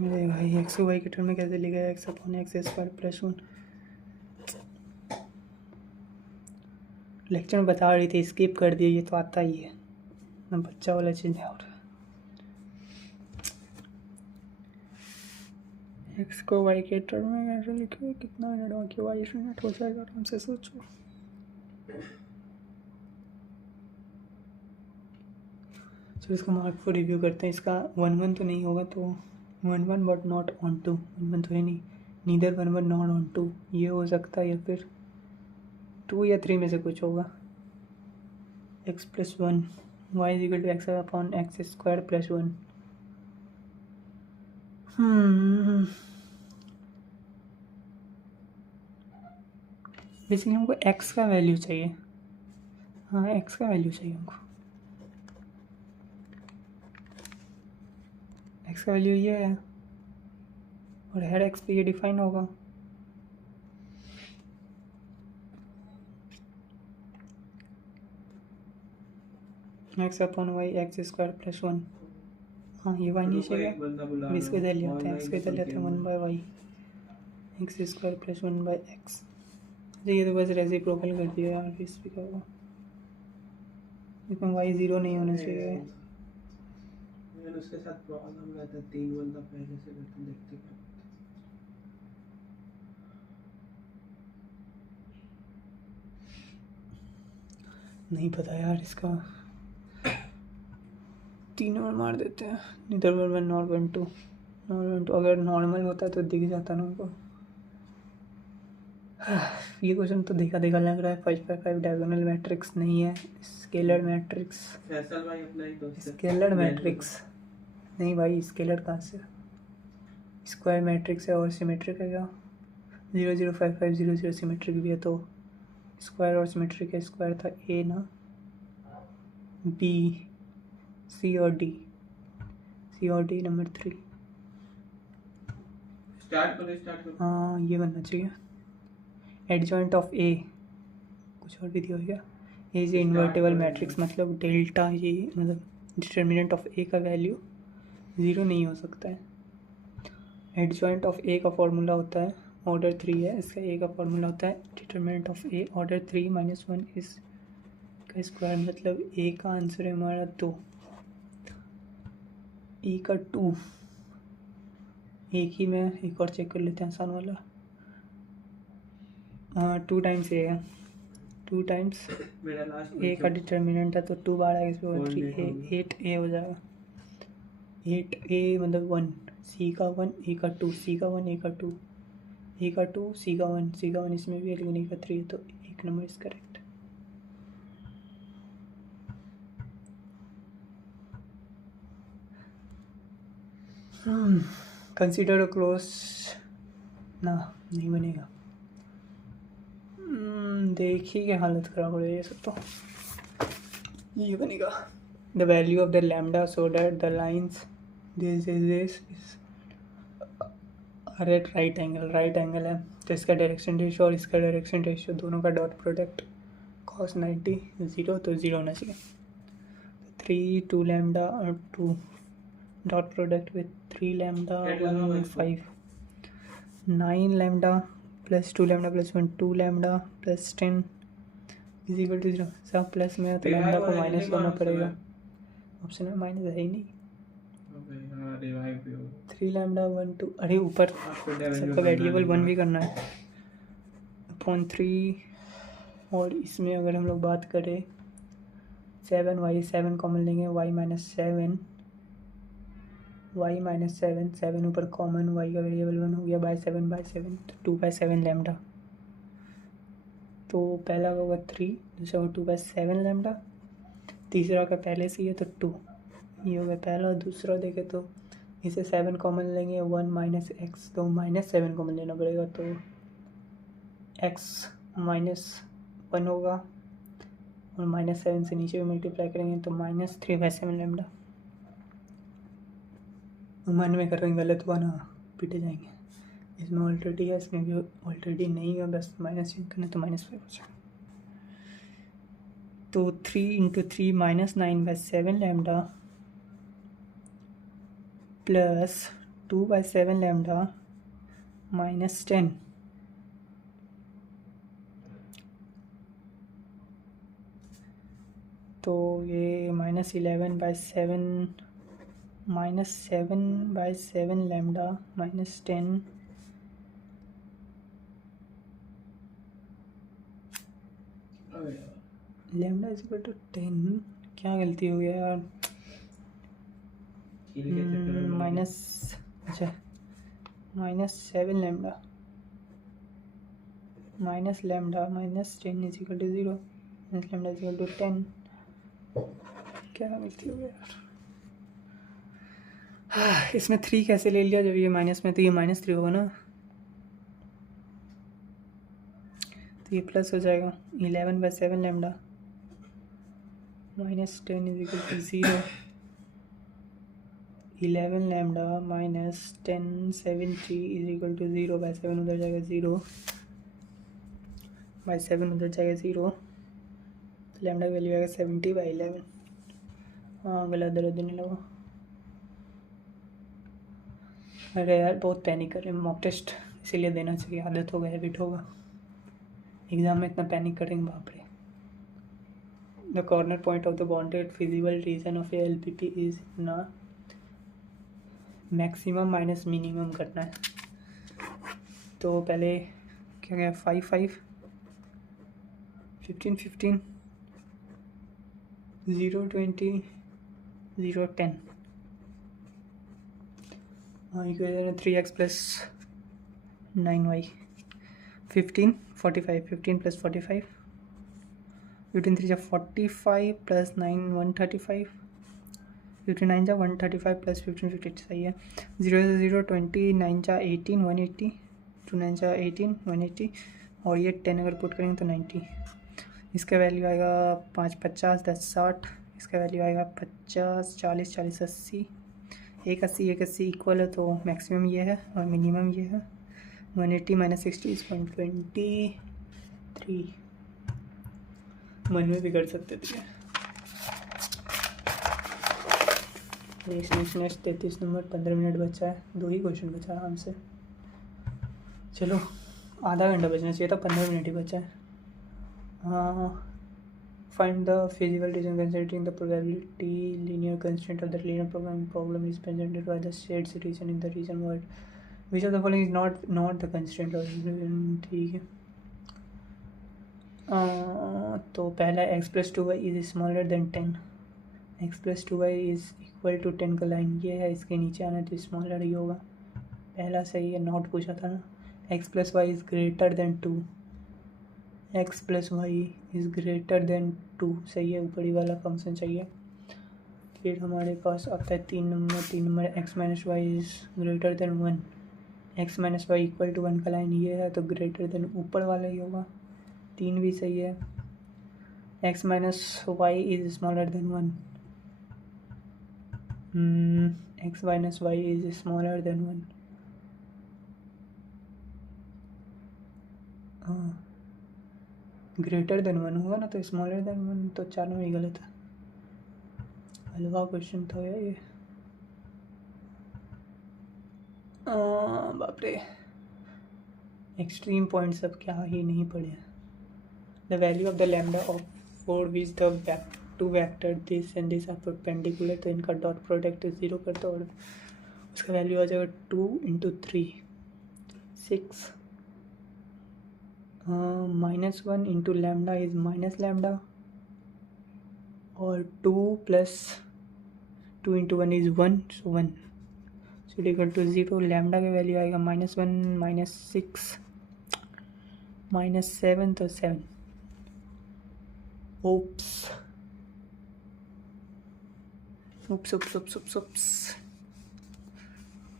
मेरे भाई एक्स वाई की टर्म में कैसे लिखा है? X upon X square plus 1। Lecture में बता रही थी, स्किप कर दिया। ये तो आता ही है ना, बच्चा वाला चीज़ है। और एक्स को वाई के टर्म में कैसे लिखे? कितना मिनट बाकी? 22 मिनट हो जाएगा आराम से, सोचो। चलो इसका मार्क को रिव्यू करते हैं। इसका 1-1 तो नहीं होगा, तो 1-1 बट नॉट ऑन टू। 1-1 तो है नहीं, नीदर 1-1 नॉट ऑन टू, ये हो सकता है, या फिर 2 या 3 में से कुछ होगा। X plus 1 Y is equal to X upon X square plus 1। Basically हमको एक्स का वैल्यू चाहिए। हाँ, एक्स का वैल्यू चाहिए हमको। एक्स का वैल्यू ये है, और हर एक्स पे ये डिफाइन होगा। X upon Y X square plus 1। हाँ, ये वाई नीचे एक बंदा बुला अब इसको लो, इधर ले आते हैं। online एक्स को इधर ले आते हैं, game 1 by Y X square plus 1 by X. ये तो बस रेसिप्रोकल कर दिया यार, इस पे क्या होगा? इसमें वाई 0 नहीं होना चाहिए। यार उसके साथ प्रॉब्लम रहता है, 3 बंदा पहले से करते देखते करते। नहीं पता यार इसका। 3 नंबर मार देते हैं। Neither 1-1 not 1-2 not 1-2। अगर नॉर्मल होता तो दिख जाता ना हमको। ये क्वेश्चन तो देखा देखा लग रहा है। 5x5 डायगोनल मैट्रिक्स नहीं है, स्केलर मैट्रिक्स। फैसल भाई अपना ही दोस्त है। स्केलर मैट्रिक्स नहीं भाई, स्केलर कहाँ से? स्क्वायर मैट्रिक्स है और सिमेट्रिक है क्या? 0 0 5 5 0 0 सिमेट्रिक भी है, तो स्क्वायर और सिमेट्रिक है। स्क्वायर था ए ना, बी, सी और डी। सी और डी नंबर 3। स्टार्ट करो। हाँ, ये बनना चाहिए। एडजॉइंट ऑफ ए, कुछ और भी दिया हो क्या? ए इज इन्वर्टेबल मैट्रिक्स, मतलब डेल्टा, ये मतलब डिटर्मिनेंट ऑफ ए का वैल्यू 0 नहीं हो सकता है। एडजॉइंट ऑफ ए का फॉर्मूला होता है ऑर्डर 3 है, इसका ए का फॉर्मूला होता है डिटर्मिनेंट ऑफ ए ऑर्डर 3 - 1 इस का स्क्वायर, मतलब ए का आंसर है हमारा 2, ई का 2। एक ही में एक और चेक कर लेते हैं, आसान वाला। 2 टाइम्स ए है, 2 टाइम्स मेरा लास्ट ए का डिटर्मिनेंट है, तो 2 बार आएगा, इसमें 3 8 ए, 8 ए हो जाएगा। 8 ए मतलब 1, सी का 1 ए का 2, सी का 1 ए का 2, ए का 2 सी का 1, सी का 1 इसमें भी है लेकिन ए का 3 है, तो एक number is correct. Consider a close ना, नहीं बनेगा। देखिए क्या हालत खराब हो रही है, ये सब तो ये बनेगा। The value of the lambda so that the lines this is at right angle है, तो इसका डायरेक्शन रेशियो और इसका डायरेक्शन रेशियो दोनों का डॉट प्रोडक्ट cos 90 0, तो 0 होना चाहिए। 3 2 लैम्डा और 2 dot product with 3 lambda 1 5 9 lambda plus 2 lambda plus 1 2 lambda plus 10 is equal to 0। सब प्लस में है तो लैम्डा को माइनस करना पड़ेगा। ऑप्शन में माइनस है ही नहीं। 3 लैम्डा 1 2, अरे ऊपर सबका वेरिएबल 1 भी करना है, अपॉन 3। और इसमें अगर हम लोग बात करें 7 वाई 7 कॉमन लेंगे, वाई माइनस 7 7 ऊपर कॉमन, वाई का वेरिएबल 1 हो गया, बाई 7 तो 2/7 लैम्डा। तो पहला का होगा 3, दूसरा होगा 2/7 लैम्डा, तीसरा का पहले से ही है तो 2, ये हो गया पहला। और दूसरा देखे तो इसे 7 कॉमन लेंगे, 1 माइनस एक्स, तो -7 कॉमन लेना पड़ेगा, तो x माइनस 1 होगा, और -7 से नीचे भी मल्टीप्लाई करेंगे तो -3/7 लैम्डा। मन में कर रहे हैं, गलत हुआ ना पीटे जाएंगे। इसमें ऑलरेडी है, इसमें भी ऑलरेडी नहीं है, बस माइनस चेंज करना तो -5 हो जाएगा। तो 3 × 3 -9/7 लैम्डा प्लस 2/7 लैम्डा -10। तो ये -11/7 -7/7 lambda -10 lambda is equal to 10। क्या गलती हो गया यार? माइनस, अच्छा -7 lambda -10 is equal to 0 lambda is equal to 10। क्या गलती हो गया यार? इसमें 3 कैसे ले लिया? जब ये माइनस में तो ये -3 होगा ना, तो ये प्लस हो जाएगा। 11/7 lambda -10 is equal to 0। 11 lambda -10 70 is equal to 0/7 उधर जाएगा 0/7 उधर जाएगा 0, तो लैम्डा की वैल्यू आएगा 70/11। हाँ गलत दर्द नहीं लगा। अरे यार बहुत पैनिक कर रहे हैं, मॉक टेस्ट इसीलिए देना चाहिए, आदत होगा, हैबिट होगा। एग्जाम में इतना पैनिक करेंगे, बाप रे। The corner point of the bounded feasible region of A LPP is ना मैक्सिमम माइनस मिनिमम करना है। तो पहले क्या गया 5 5 15 15 0 20 0 10 equation 3x plus 9y 15 45 15 plus 45 15 3 45 plus 9 135 59 135 plus 15 50 सही है। 0 से 0 20 9 18 180 2 9 18 180 और ये 10 अगर पुट करेंगे तो 90। इसका वैल्यू आएगा 5 50 10 60। इसका वैल्यू आएगा 50 40 40 80 180 इक्वल है, तो मैक्सिमम ये है और मिनिमम ये है। 180 - 60 इज 123। मन में भी कर सकते थे। Next 33 number. 15 मिनट बचा है, 2 ही क्वेश्चन बचा है आराम से। चलो आधा घंटा बचना चाहिए था, 15 मिनट ही बचा है। Find the feasible reason considering the probability linear constraint of the linear programming problem is presented by the shades region in the region world. Which of the following is not the constraint of ठीक है। तो पहला x + 2y is smaller than 10। x + 2y is equal to 10 का line ये है, इसके नीचे आना तो स्मॉलर ही होगा। पहला सही है, नॉट पूछा था ना। x + y is greater than 2। x + y is greater then 2 सही है, ऊपरी वाला फंक्शन चाहिए। फिर हमारे पास आता है 3 number. x - y is greater than 1। x - y equal to 1 का लाइन ये है, तो ग्रेटर देन ऊपर वाला ही होगा। 3 भी सही है। x - y is smaller than 1। x - y is smaller than 1। हाँ ग्रेटर देन 1 होगा ना, तो स्मॉलर देन 1, तो चारों ही गलत है। हलवा क्वेश्चन था ये। बाप रे, एक्सट्रीम पॉइंट्स अब क्या ही नहीं पड़े। The value of the lambda of four which the two vector this and this are perpendicular, तो इनका डॉट प्रोडक्ट 0 कर दो और उसका वैल्यू आ जाएगा 2 × 3 6। -1 × लैम्डा इज माइनस लैम्डा और 2 + 2 × 1 is 1, so 1 equal to 0। Lambda की वैल्यू आएगा -1 -6 -7, तो 7। ओप्स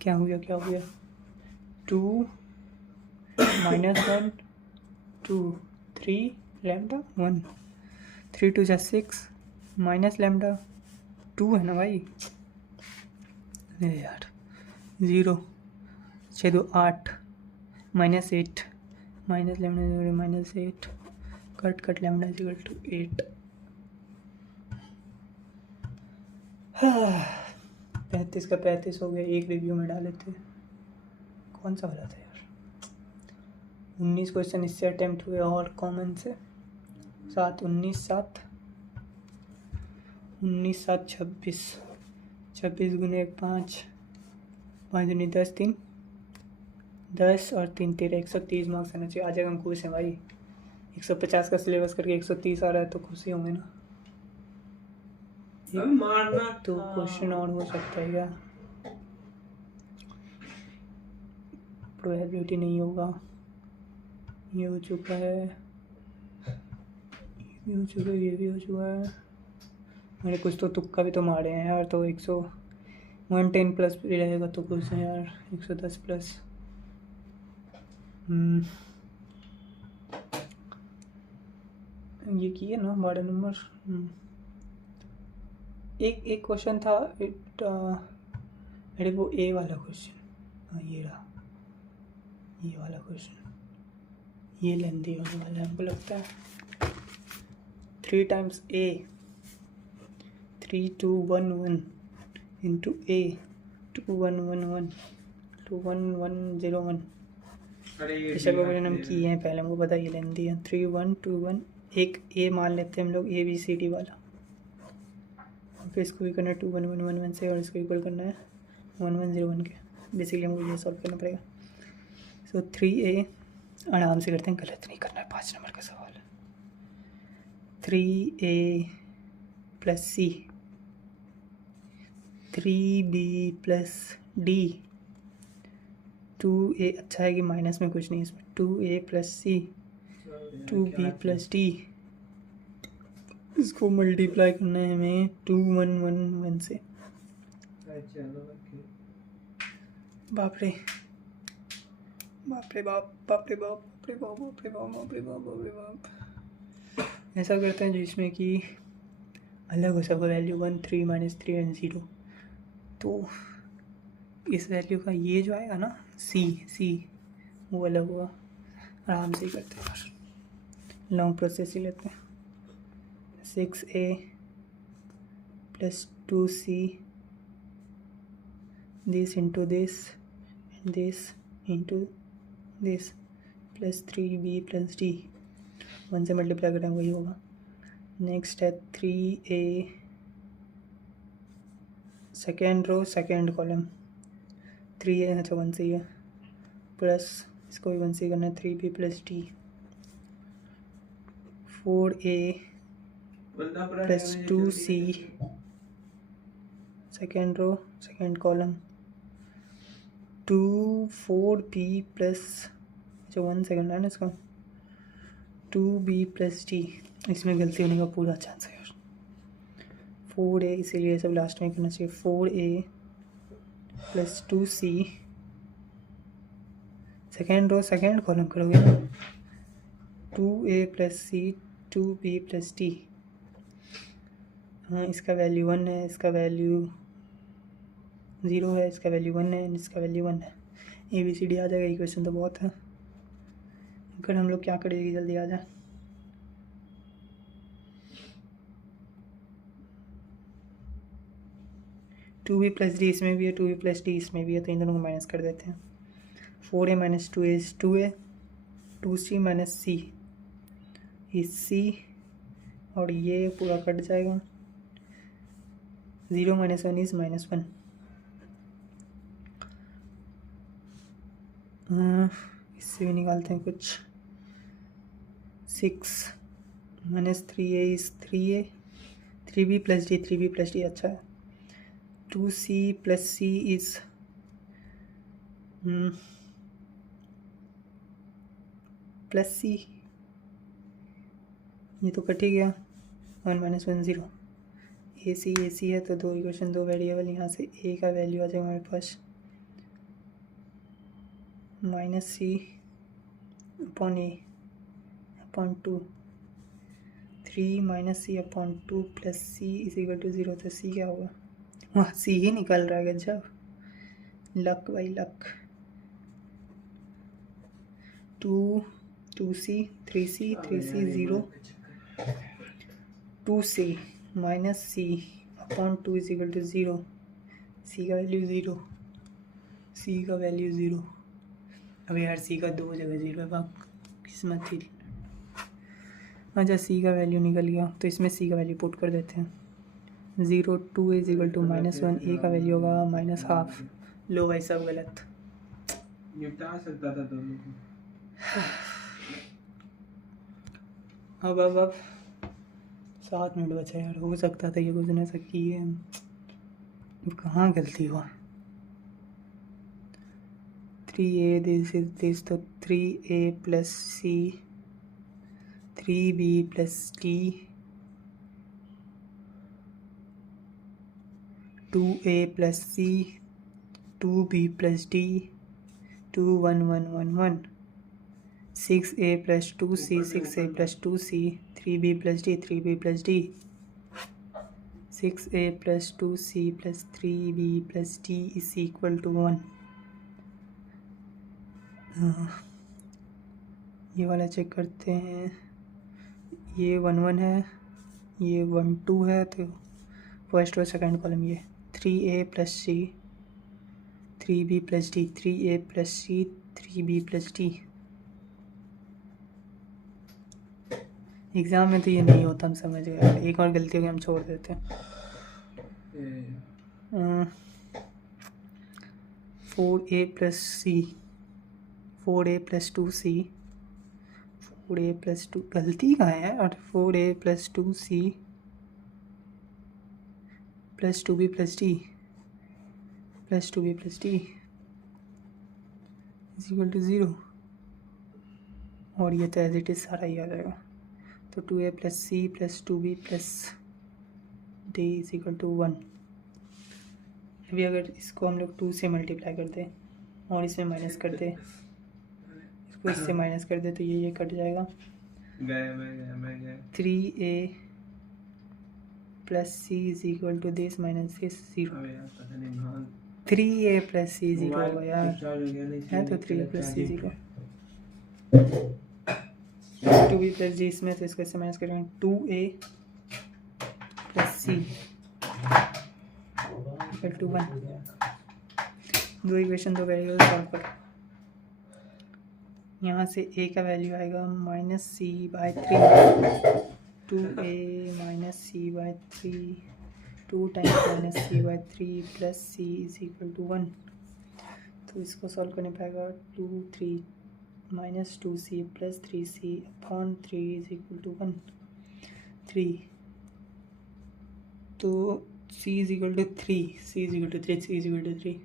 क्या हो गया 2 - 1 2 3 लैम्डा 1, 3 2 जा 6 माइनस लैम्डा 2 है ना भाई। अरे यार 0 6 2 8 minus 8 minus lambda minus 8 cut lambda equal to 8। 35 का 35 हो गया। एक रिव्यू में डाले थे, कौन सा वाला था यार। 19 क्वेश्चन इससे अटेम्प्ट हुए और कॉमन से 7 19 7 19 7 26 26 गुने 5 5 दूनी 10 3 10 और 3 13 130 मार्क्स आना चाहिए। आज हम खुश हैं भाई। 150 का सिलेबस करके 130 आ रहा है तो खुशी होंगे ना। मारना तो क्वेश्चन और हो सकता है क्या? प्रोबेबिलिटी नहीं होगा, ये हो चुका है, ये भी हो चुका है, ये भी हो चुका है। मैंने कुछ तो तुक्का भी तो मारे हैं यार। तो 110 प्लस भी रहेगा तो कुछ है यार। 110 प्लस ये किए ना 12 नंबर। एक क्वेश्चन था अरे वो ए वाला क्वेश्चन, हाँ ये रहा, ये वाला क्वेश्चन, ये लेंदी होने वाला है हमको लगता है। 3 टाइम्स ए 3 2 1 1 इंटू ए 2 1 1 1 2 1 1 0 1। पिछले क्वेश्चन हम किए हैं पहले, हमको पता ये लेंदी है। 3 1 2 1 एक ए मान लेते हैं हम लोग, ABCD वाला। फिर इसको भी करना है 2 1 1 1 1 से, और इसको इक्वल करना है 1 1 0 1 के। बेसिकली हमको ये सॉल्व करना पड़ेगा। सो 3A आराम से करते हैं, गलत नहीं करना है। 5 नंबर का सवाल है। 3A plus C 3B plus D 2A, अच्छा है कि माइनस में कुछ नहीं इसमें। 2A plus C 2B plus D, इसको मल्टीप्लाई करना है हमें 2 1 1 1 से। बाप रे बाप रे बाप बाप रे बाप बाप रे बाप बाप रे बाप बाप रे बाप बाप रे बाप। ऐसा करते हैं जिसमें कि अलग हो सके वैल्यू 1 3 -3 एंड 0। तो इस वैल्यू का ये जो आएगा ना C वो अलग होगा। आराम से ही करते हैं यार, लॉन्ग प्रोसेस ही लेते हैं। 6A plus 2C this into this and this into this plus 3B plus D 1 से मल्टीप्लाई करें वही होगा। नेक्स्ट है 3A second row second column 3A, अच्छा 1 से ही है, प्लस इसको भी 1 से करना है 3B plus D 4A plus 2C second row second column 2 4B plus, अच्छा 1 सेकेंड है ना इसका, 2B प्लस D। इसमें गलती होने का पूरा चांस है यार। 4A, इसीलिए सब लास्ट में करना चाहिए। 4A plus 2C second row second column करोगे ना, 2A plus C 2B plus D। हाँ इसका वैल्यू 1 है, इसका वैल्यू 0 है, इसका वैल्यू 1 है, इसका वैल्यू 1 है। ABCD आ जाएगा। इक्वेशन तो बहुत है, अगर हम लोग क्या करेंगे जल्दी आ जाए। टू बी प्लस डी इसमें भी है, 2B प्लस D इसमें भी है, तो इन दोनों को माइनस कर देते हैं। 4A minus 2A is 2A 2C minus C is C, और ये पूरा कट जाएगा। 0 - 1 इज -1। इससे भी निकालते हैं कुछ। 6 - 3A is 3A 3B plus D 3B plus D, अच्छा है। 2C plus C is plus C, ये तो कट ही गया। 1 - 1 0। AC है तो दो इक्वेशन दो वेरिएबल, यहाँ से A का वैल्यू आ जाएगा हमारे पास -C/A/2 3 minus C upon 2 plus C is equal to 0, तो सी क्या होगा? वहाँ सी ही निकल रहा है, गजब, luck by luck. 2c 3c 0, 2c minus C upon 2 is equal to 0, C का वैल्यू 0, सी का वैल्यू 0। अब यार सी का 2 जगह 0 है, बाप किस्मत थी। अच्छा सी का वैल्यू निकल गया, तो इसमें सी का वैल्यू पुट कर देते हैं। 0 2 इज इक्वल टू -1, ए का वैल्यू होगा -12। लो भाई सब गलत। निपटा सकता था दोनों को। अब 7 मिनट बचा यार, हो सकता था ये क्वेश्चन ऐसा किए, कहाँ गलती हुआ। 3a दिस तो 3a plus C 3b plus T 2a plus C 2b plus D 2 1 1 1 1 6a plus 2c 6a plus 2c 3b plus D 3b plus D 6a plus 2c plus 3b plus D is equal to 1। ये वाला check करते हैं, ये 1 1 है, ये 1 2 है, तो first और सेकंड कॉलम ये 3a plus C 3b plus D 3a plus C 3b plus D. Exam में तो ये नहीं होता, हम समझ गए। एक और गलती हो गई, हम छोड़ देते हैं। 4a प्लस सी 4a plus 2c 4a plus 2, गलती कहाँ है यार? 4a plus 2c plus 2b plus D plus 2b plus D is equal to 0, और ये तो एज इट इज़ सारा ही आ जाएगा। तो 2a plus C plus 2b plus D is equal to 1। अभी अगर इसको हम लोग 2 से मल्टीप्लाई कर दें और इसमें माइनस कर दें, इसको इससे माइनस कर दे, तो ये कट जाएगा। मैं गया 3a plus C is equal to this minus this 0। 3a plus C 0 होगा यार, है तो 3a plus C 0। 2b plus D इसमें, तो इसको इससे माइनस करेंगे। 2a plus C equal to 1। दो इक्वेशन दो वेरिएबल सॉल्व करो। यहाँ से a का वैल्यू आएगा -c/3, 2a minus c/3 2 times -c/3 plus c is equal to 1। तो इसको सॉल्व करने पाएगा 2 3 minus 2c plus 3c upon 3 is equal to 1 3। तो c is equal to 3, c is equal to 3, c is equal to 3,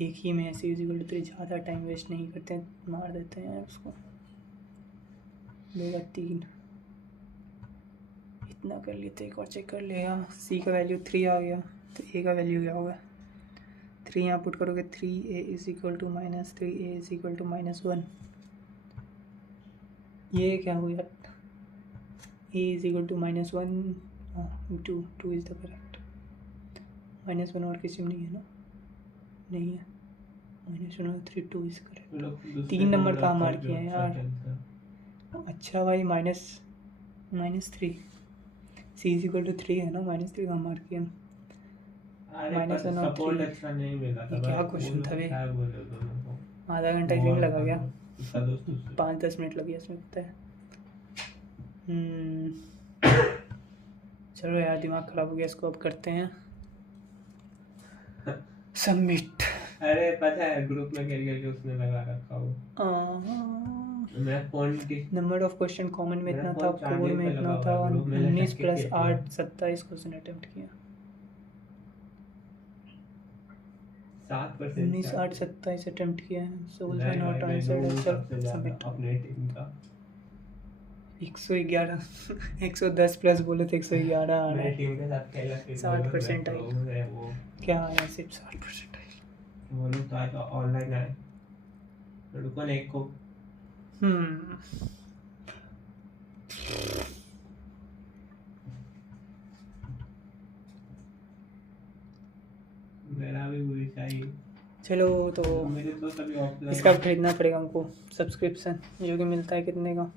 एक ही में c is equal to 3। ज़्यादा time waste नहीं करते हैं, मार देते हैं उसको। 2/3 इतना कर लेते, एक और चेक कर लेगा। c का वैल्यू 3 आ गया, तो a का वैल्यू क्या होगा? 3 यहाँ पुट करोगे, 3a is equal to -3a is equal to -1। ये क्या हो गया? a is equal to -1 2 is the correct. -1 और किसी में नहीं है ना? नहीं है, -1 3 2 इज करेक्ट। 3 नंबर कहाँ मार किया है यार? अच्छा भाई -3 c इज इक्वल टू 3 है ना, -3 कहाँ मार किया? -1 और 3 अच्छा नहीं मिला था। ये क्या क्वेश्चन था? आधा घंटा इसी में लगा गया, 5-10 मिनट लगे इसमें, पता है। चलो यार, दिमाग खराब हो गया, इसको अब करते हैं सबमिट। अरे पता है, ग्रुप में करके उसने लगा रखा हो। मैं फोन की नंबर ऑफ क्वेश्चन कॉमन में इतना था, कोर में इतना था। 19 + 8 27 क्वेश्चन अटेम्प्ट किया। 7% 19 8 27 अटेम्प्ट किया है। Solve not answered. चल सबमिट। अपने टीम का 111 110 प्लस बोले थे, 111 आ रहा मेरी है। टीम के साथ खेला 60% आई। वो क्या आया? सिर्फ 60% आई। वो लोग तो आए ऑनलाइन आए। रुको ना, एक को चलो तो मेरे तो सभी ऑफलाइन इसका खरीदना पड़ेगा हमको सब्सक्रिप्शन, जो कि मिलता है कितने का?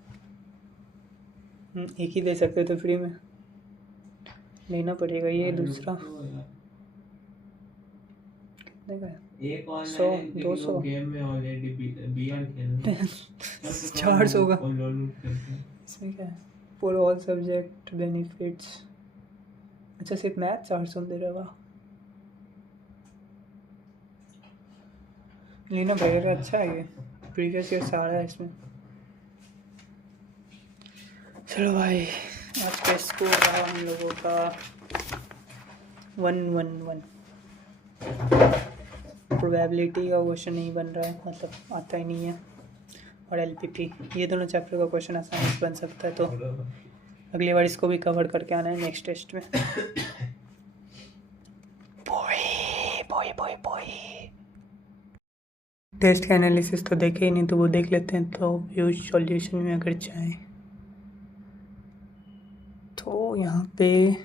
एक ही दे सकते हो तो फ्री में लेना पड़ेगा। ये दूसरा कितने का है? एक 100, ऑनलाइन 200 गेम में ऑलरेडी बीआर खेलना 400 का। लोन करते हैं। इसमें क्या है? For all subject benefits. अच्छा सिर्फ मैथ 400 दे रहा है। लेना पड़ेगा। अच्छा है ये, प्रीवियस ईयर सारा है इसमें। चलो भाई, आज का स्कोर रहा हम लोगों का 111। प्रोबेबिलिटी का क्वेश्चन नहीं बन रहा है, मतलब आता ही नहीं है। और एलपीपी, ये दोनों चैप्टर का क्वेश्चन आसानी से बन सकता है, तो अगली बार इसको भी कवर करके आना है नेक्स्ट टेस्ट में। टेस्ट का एनालिसिस तो देखे ही नहीं, तो वो देख लेते हैं। तो व्यूज सॉल्यूशन में अगर चाहें तो यहाँ पे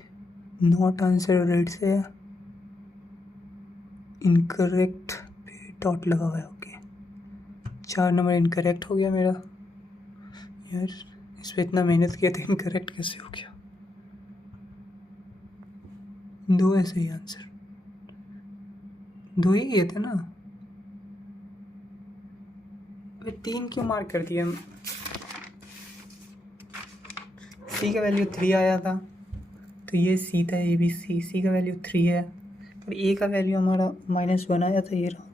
नॉट आंसर रेट से इनकरेक्ट पे डॉट लगा हुआ है। ओके, 4 नंबर इनकरेक्ट हो गया मेरा। यार इस पर इतना मेहनत किया था, इनकरेक्ट कैसे हो गया? 2 है सही आंसर, 2 ही किए थे ना। 3 क्यों मार्क कर दिया? सी का वैल्यू 3 आया था, तो ये सी था, ए बी सी। सी का वैल्यू 3 है और ए का वैल्यू हमारा -1 आया था, ये रहा।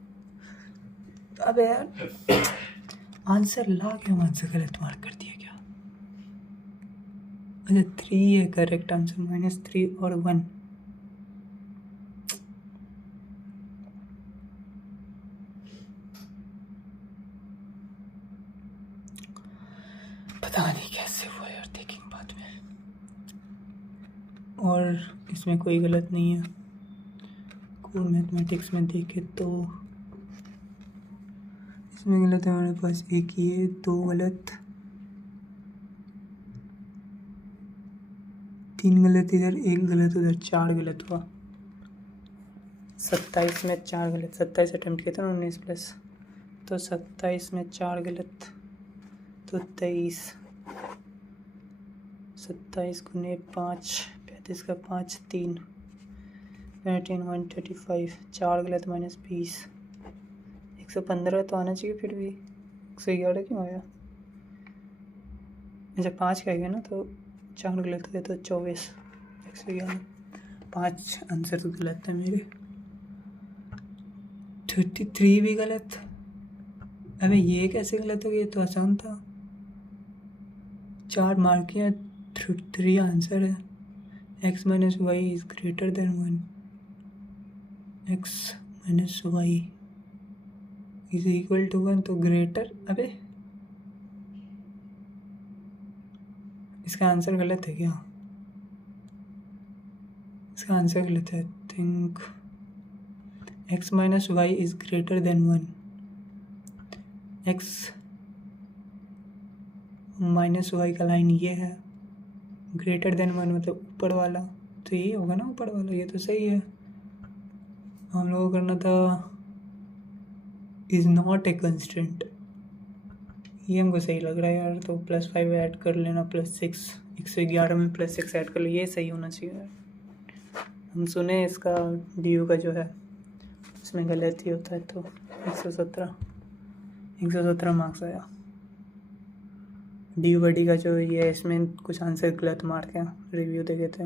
अब यार आंसर ला क्यों आंसर गलत मार्क कर दिया क्या? अच्छा 3 है करेक्ट आंसर, -3 और 1। पता नहीं कैसे हुआ यार, देखेंगे बाद में। और इसमें कोई गलत नहीं है। कोर मैथमेटिक्स में देखे तो इसमें गलत है हमारे पास एक ही है, 2 गलत, 3 गलत इधर, 1 गलत उधर, 4 गलत हुआ। 27 में 4 गलत, 27 अटेम्प्ट किए थे ना, 19 प्लस, तो 27 में 4 गलत तो 23। 27 गुने 5, 35 का 5, 3, 19, 135, 4 गलत -20, 115 तो आना चाहिए, फिर भी 111 क्यों आया? अच्छा 5 का गया ना, तो 4 गलत हुए तो 24, 111, 5 आंसर तो गलत है मेरे। 33 भी गलत। अबे ये कैसे गलत हो गया? ये तो आसान था। 4 मार्क किया, 3 आंसर है। x - y is greater than 1, x - y is equal to 1, तो ग्रेटर। अबे इसका आंसर गलत है क्या? इसका आंसर गलत है। Think x - y is greater than 1, x -y का लाइन ये है, ग्रेटर देन 1 मतलब ऊपर वाला, तो ये होगा ना ऊपर वाला। ये तो सही है। हम लोगों को करना था इज नॉट ए कंस्टेंट, ये हमको सही लग रहा है यार। तो +5 ऐड कर लेना, +6, 111 में +6 ऐड कर लो, ये सही होना चाहिए यार। हम सुने इसका डी का जो है उसमें गलत ही होता है, तो 117 मार्क्स आया। डी बडी का जो ये है, इसमें कुछ आंसर गलत मार्क है, रिव्यू देखे थे।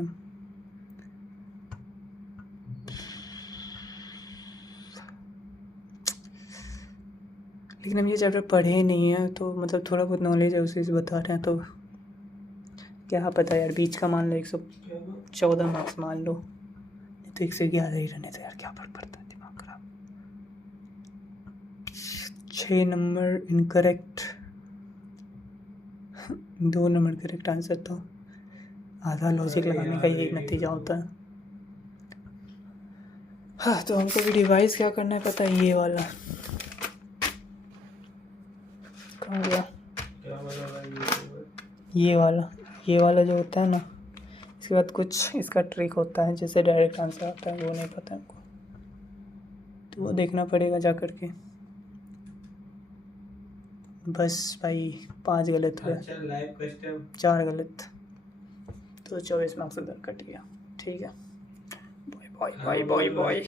लेकिन हम ये चैप्टर पढ़े नहीं है, तो मतलब थोड़ा बहुत नॉलेज है उसी से बता रहे हैं, तो क्या पता यार। बीच का मान लो 114 मार्क्स मान लो, नहीं तो 111 ही रहने तो यार क्या फर्क पड़ता है, दिमाग खराब। 6 number incorrect, 2 number correct answer, तो आधा लॉजिक लगाने का यही नतीजा होता है। हाँ, तो हमको भी डिवाइस क्या करना है पता है? ये वाला कहाँ गया? ये वाला जो होता है ना, इसके बाद कुछ इसका ट्रिक होता है, जैसे डायरेक्ट आंसर आता है, वो नहीं पता हमको। तो वो देखना पड़ेगा जा कर के। बस भाई 5 गलत हुए, अच्छा लाइव क्वेश्चन 4 गलत, तो 24 मार्क्स उधर कट गया। ठीक है, bye bye bye bye bye.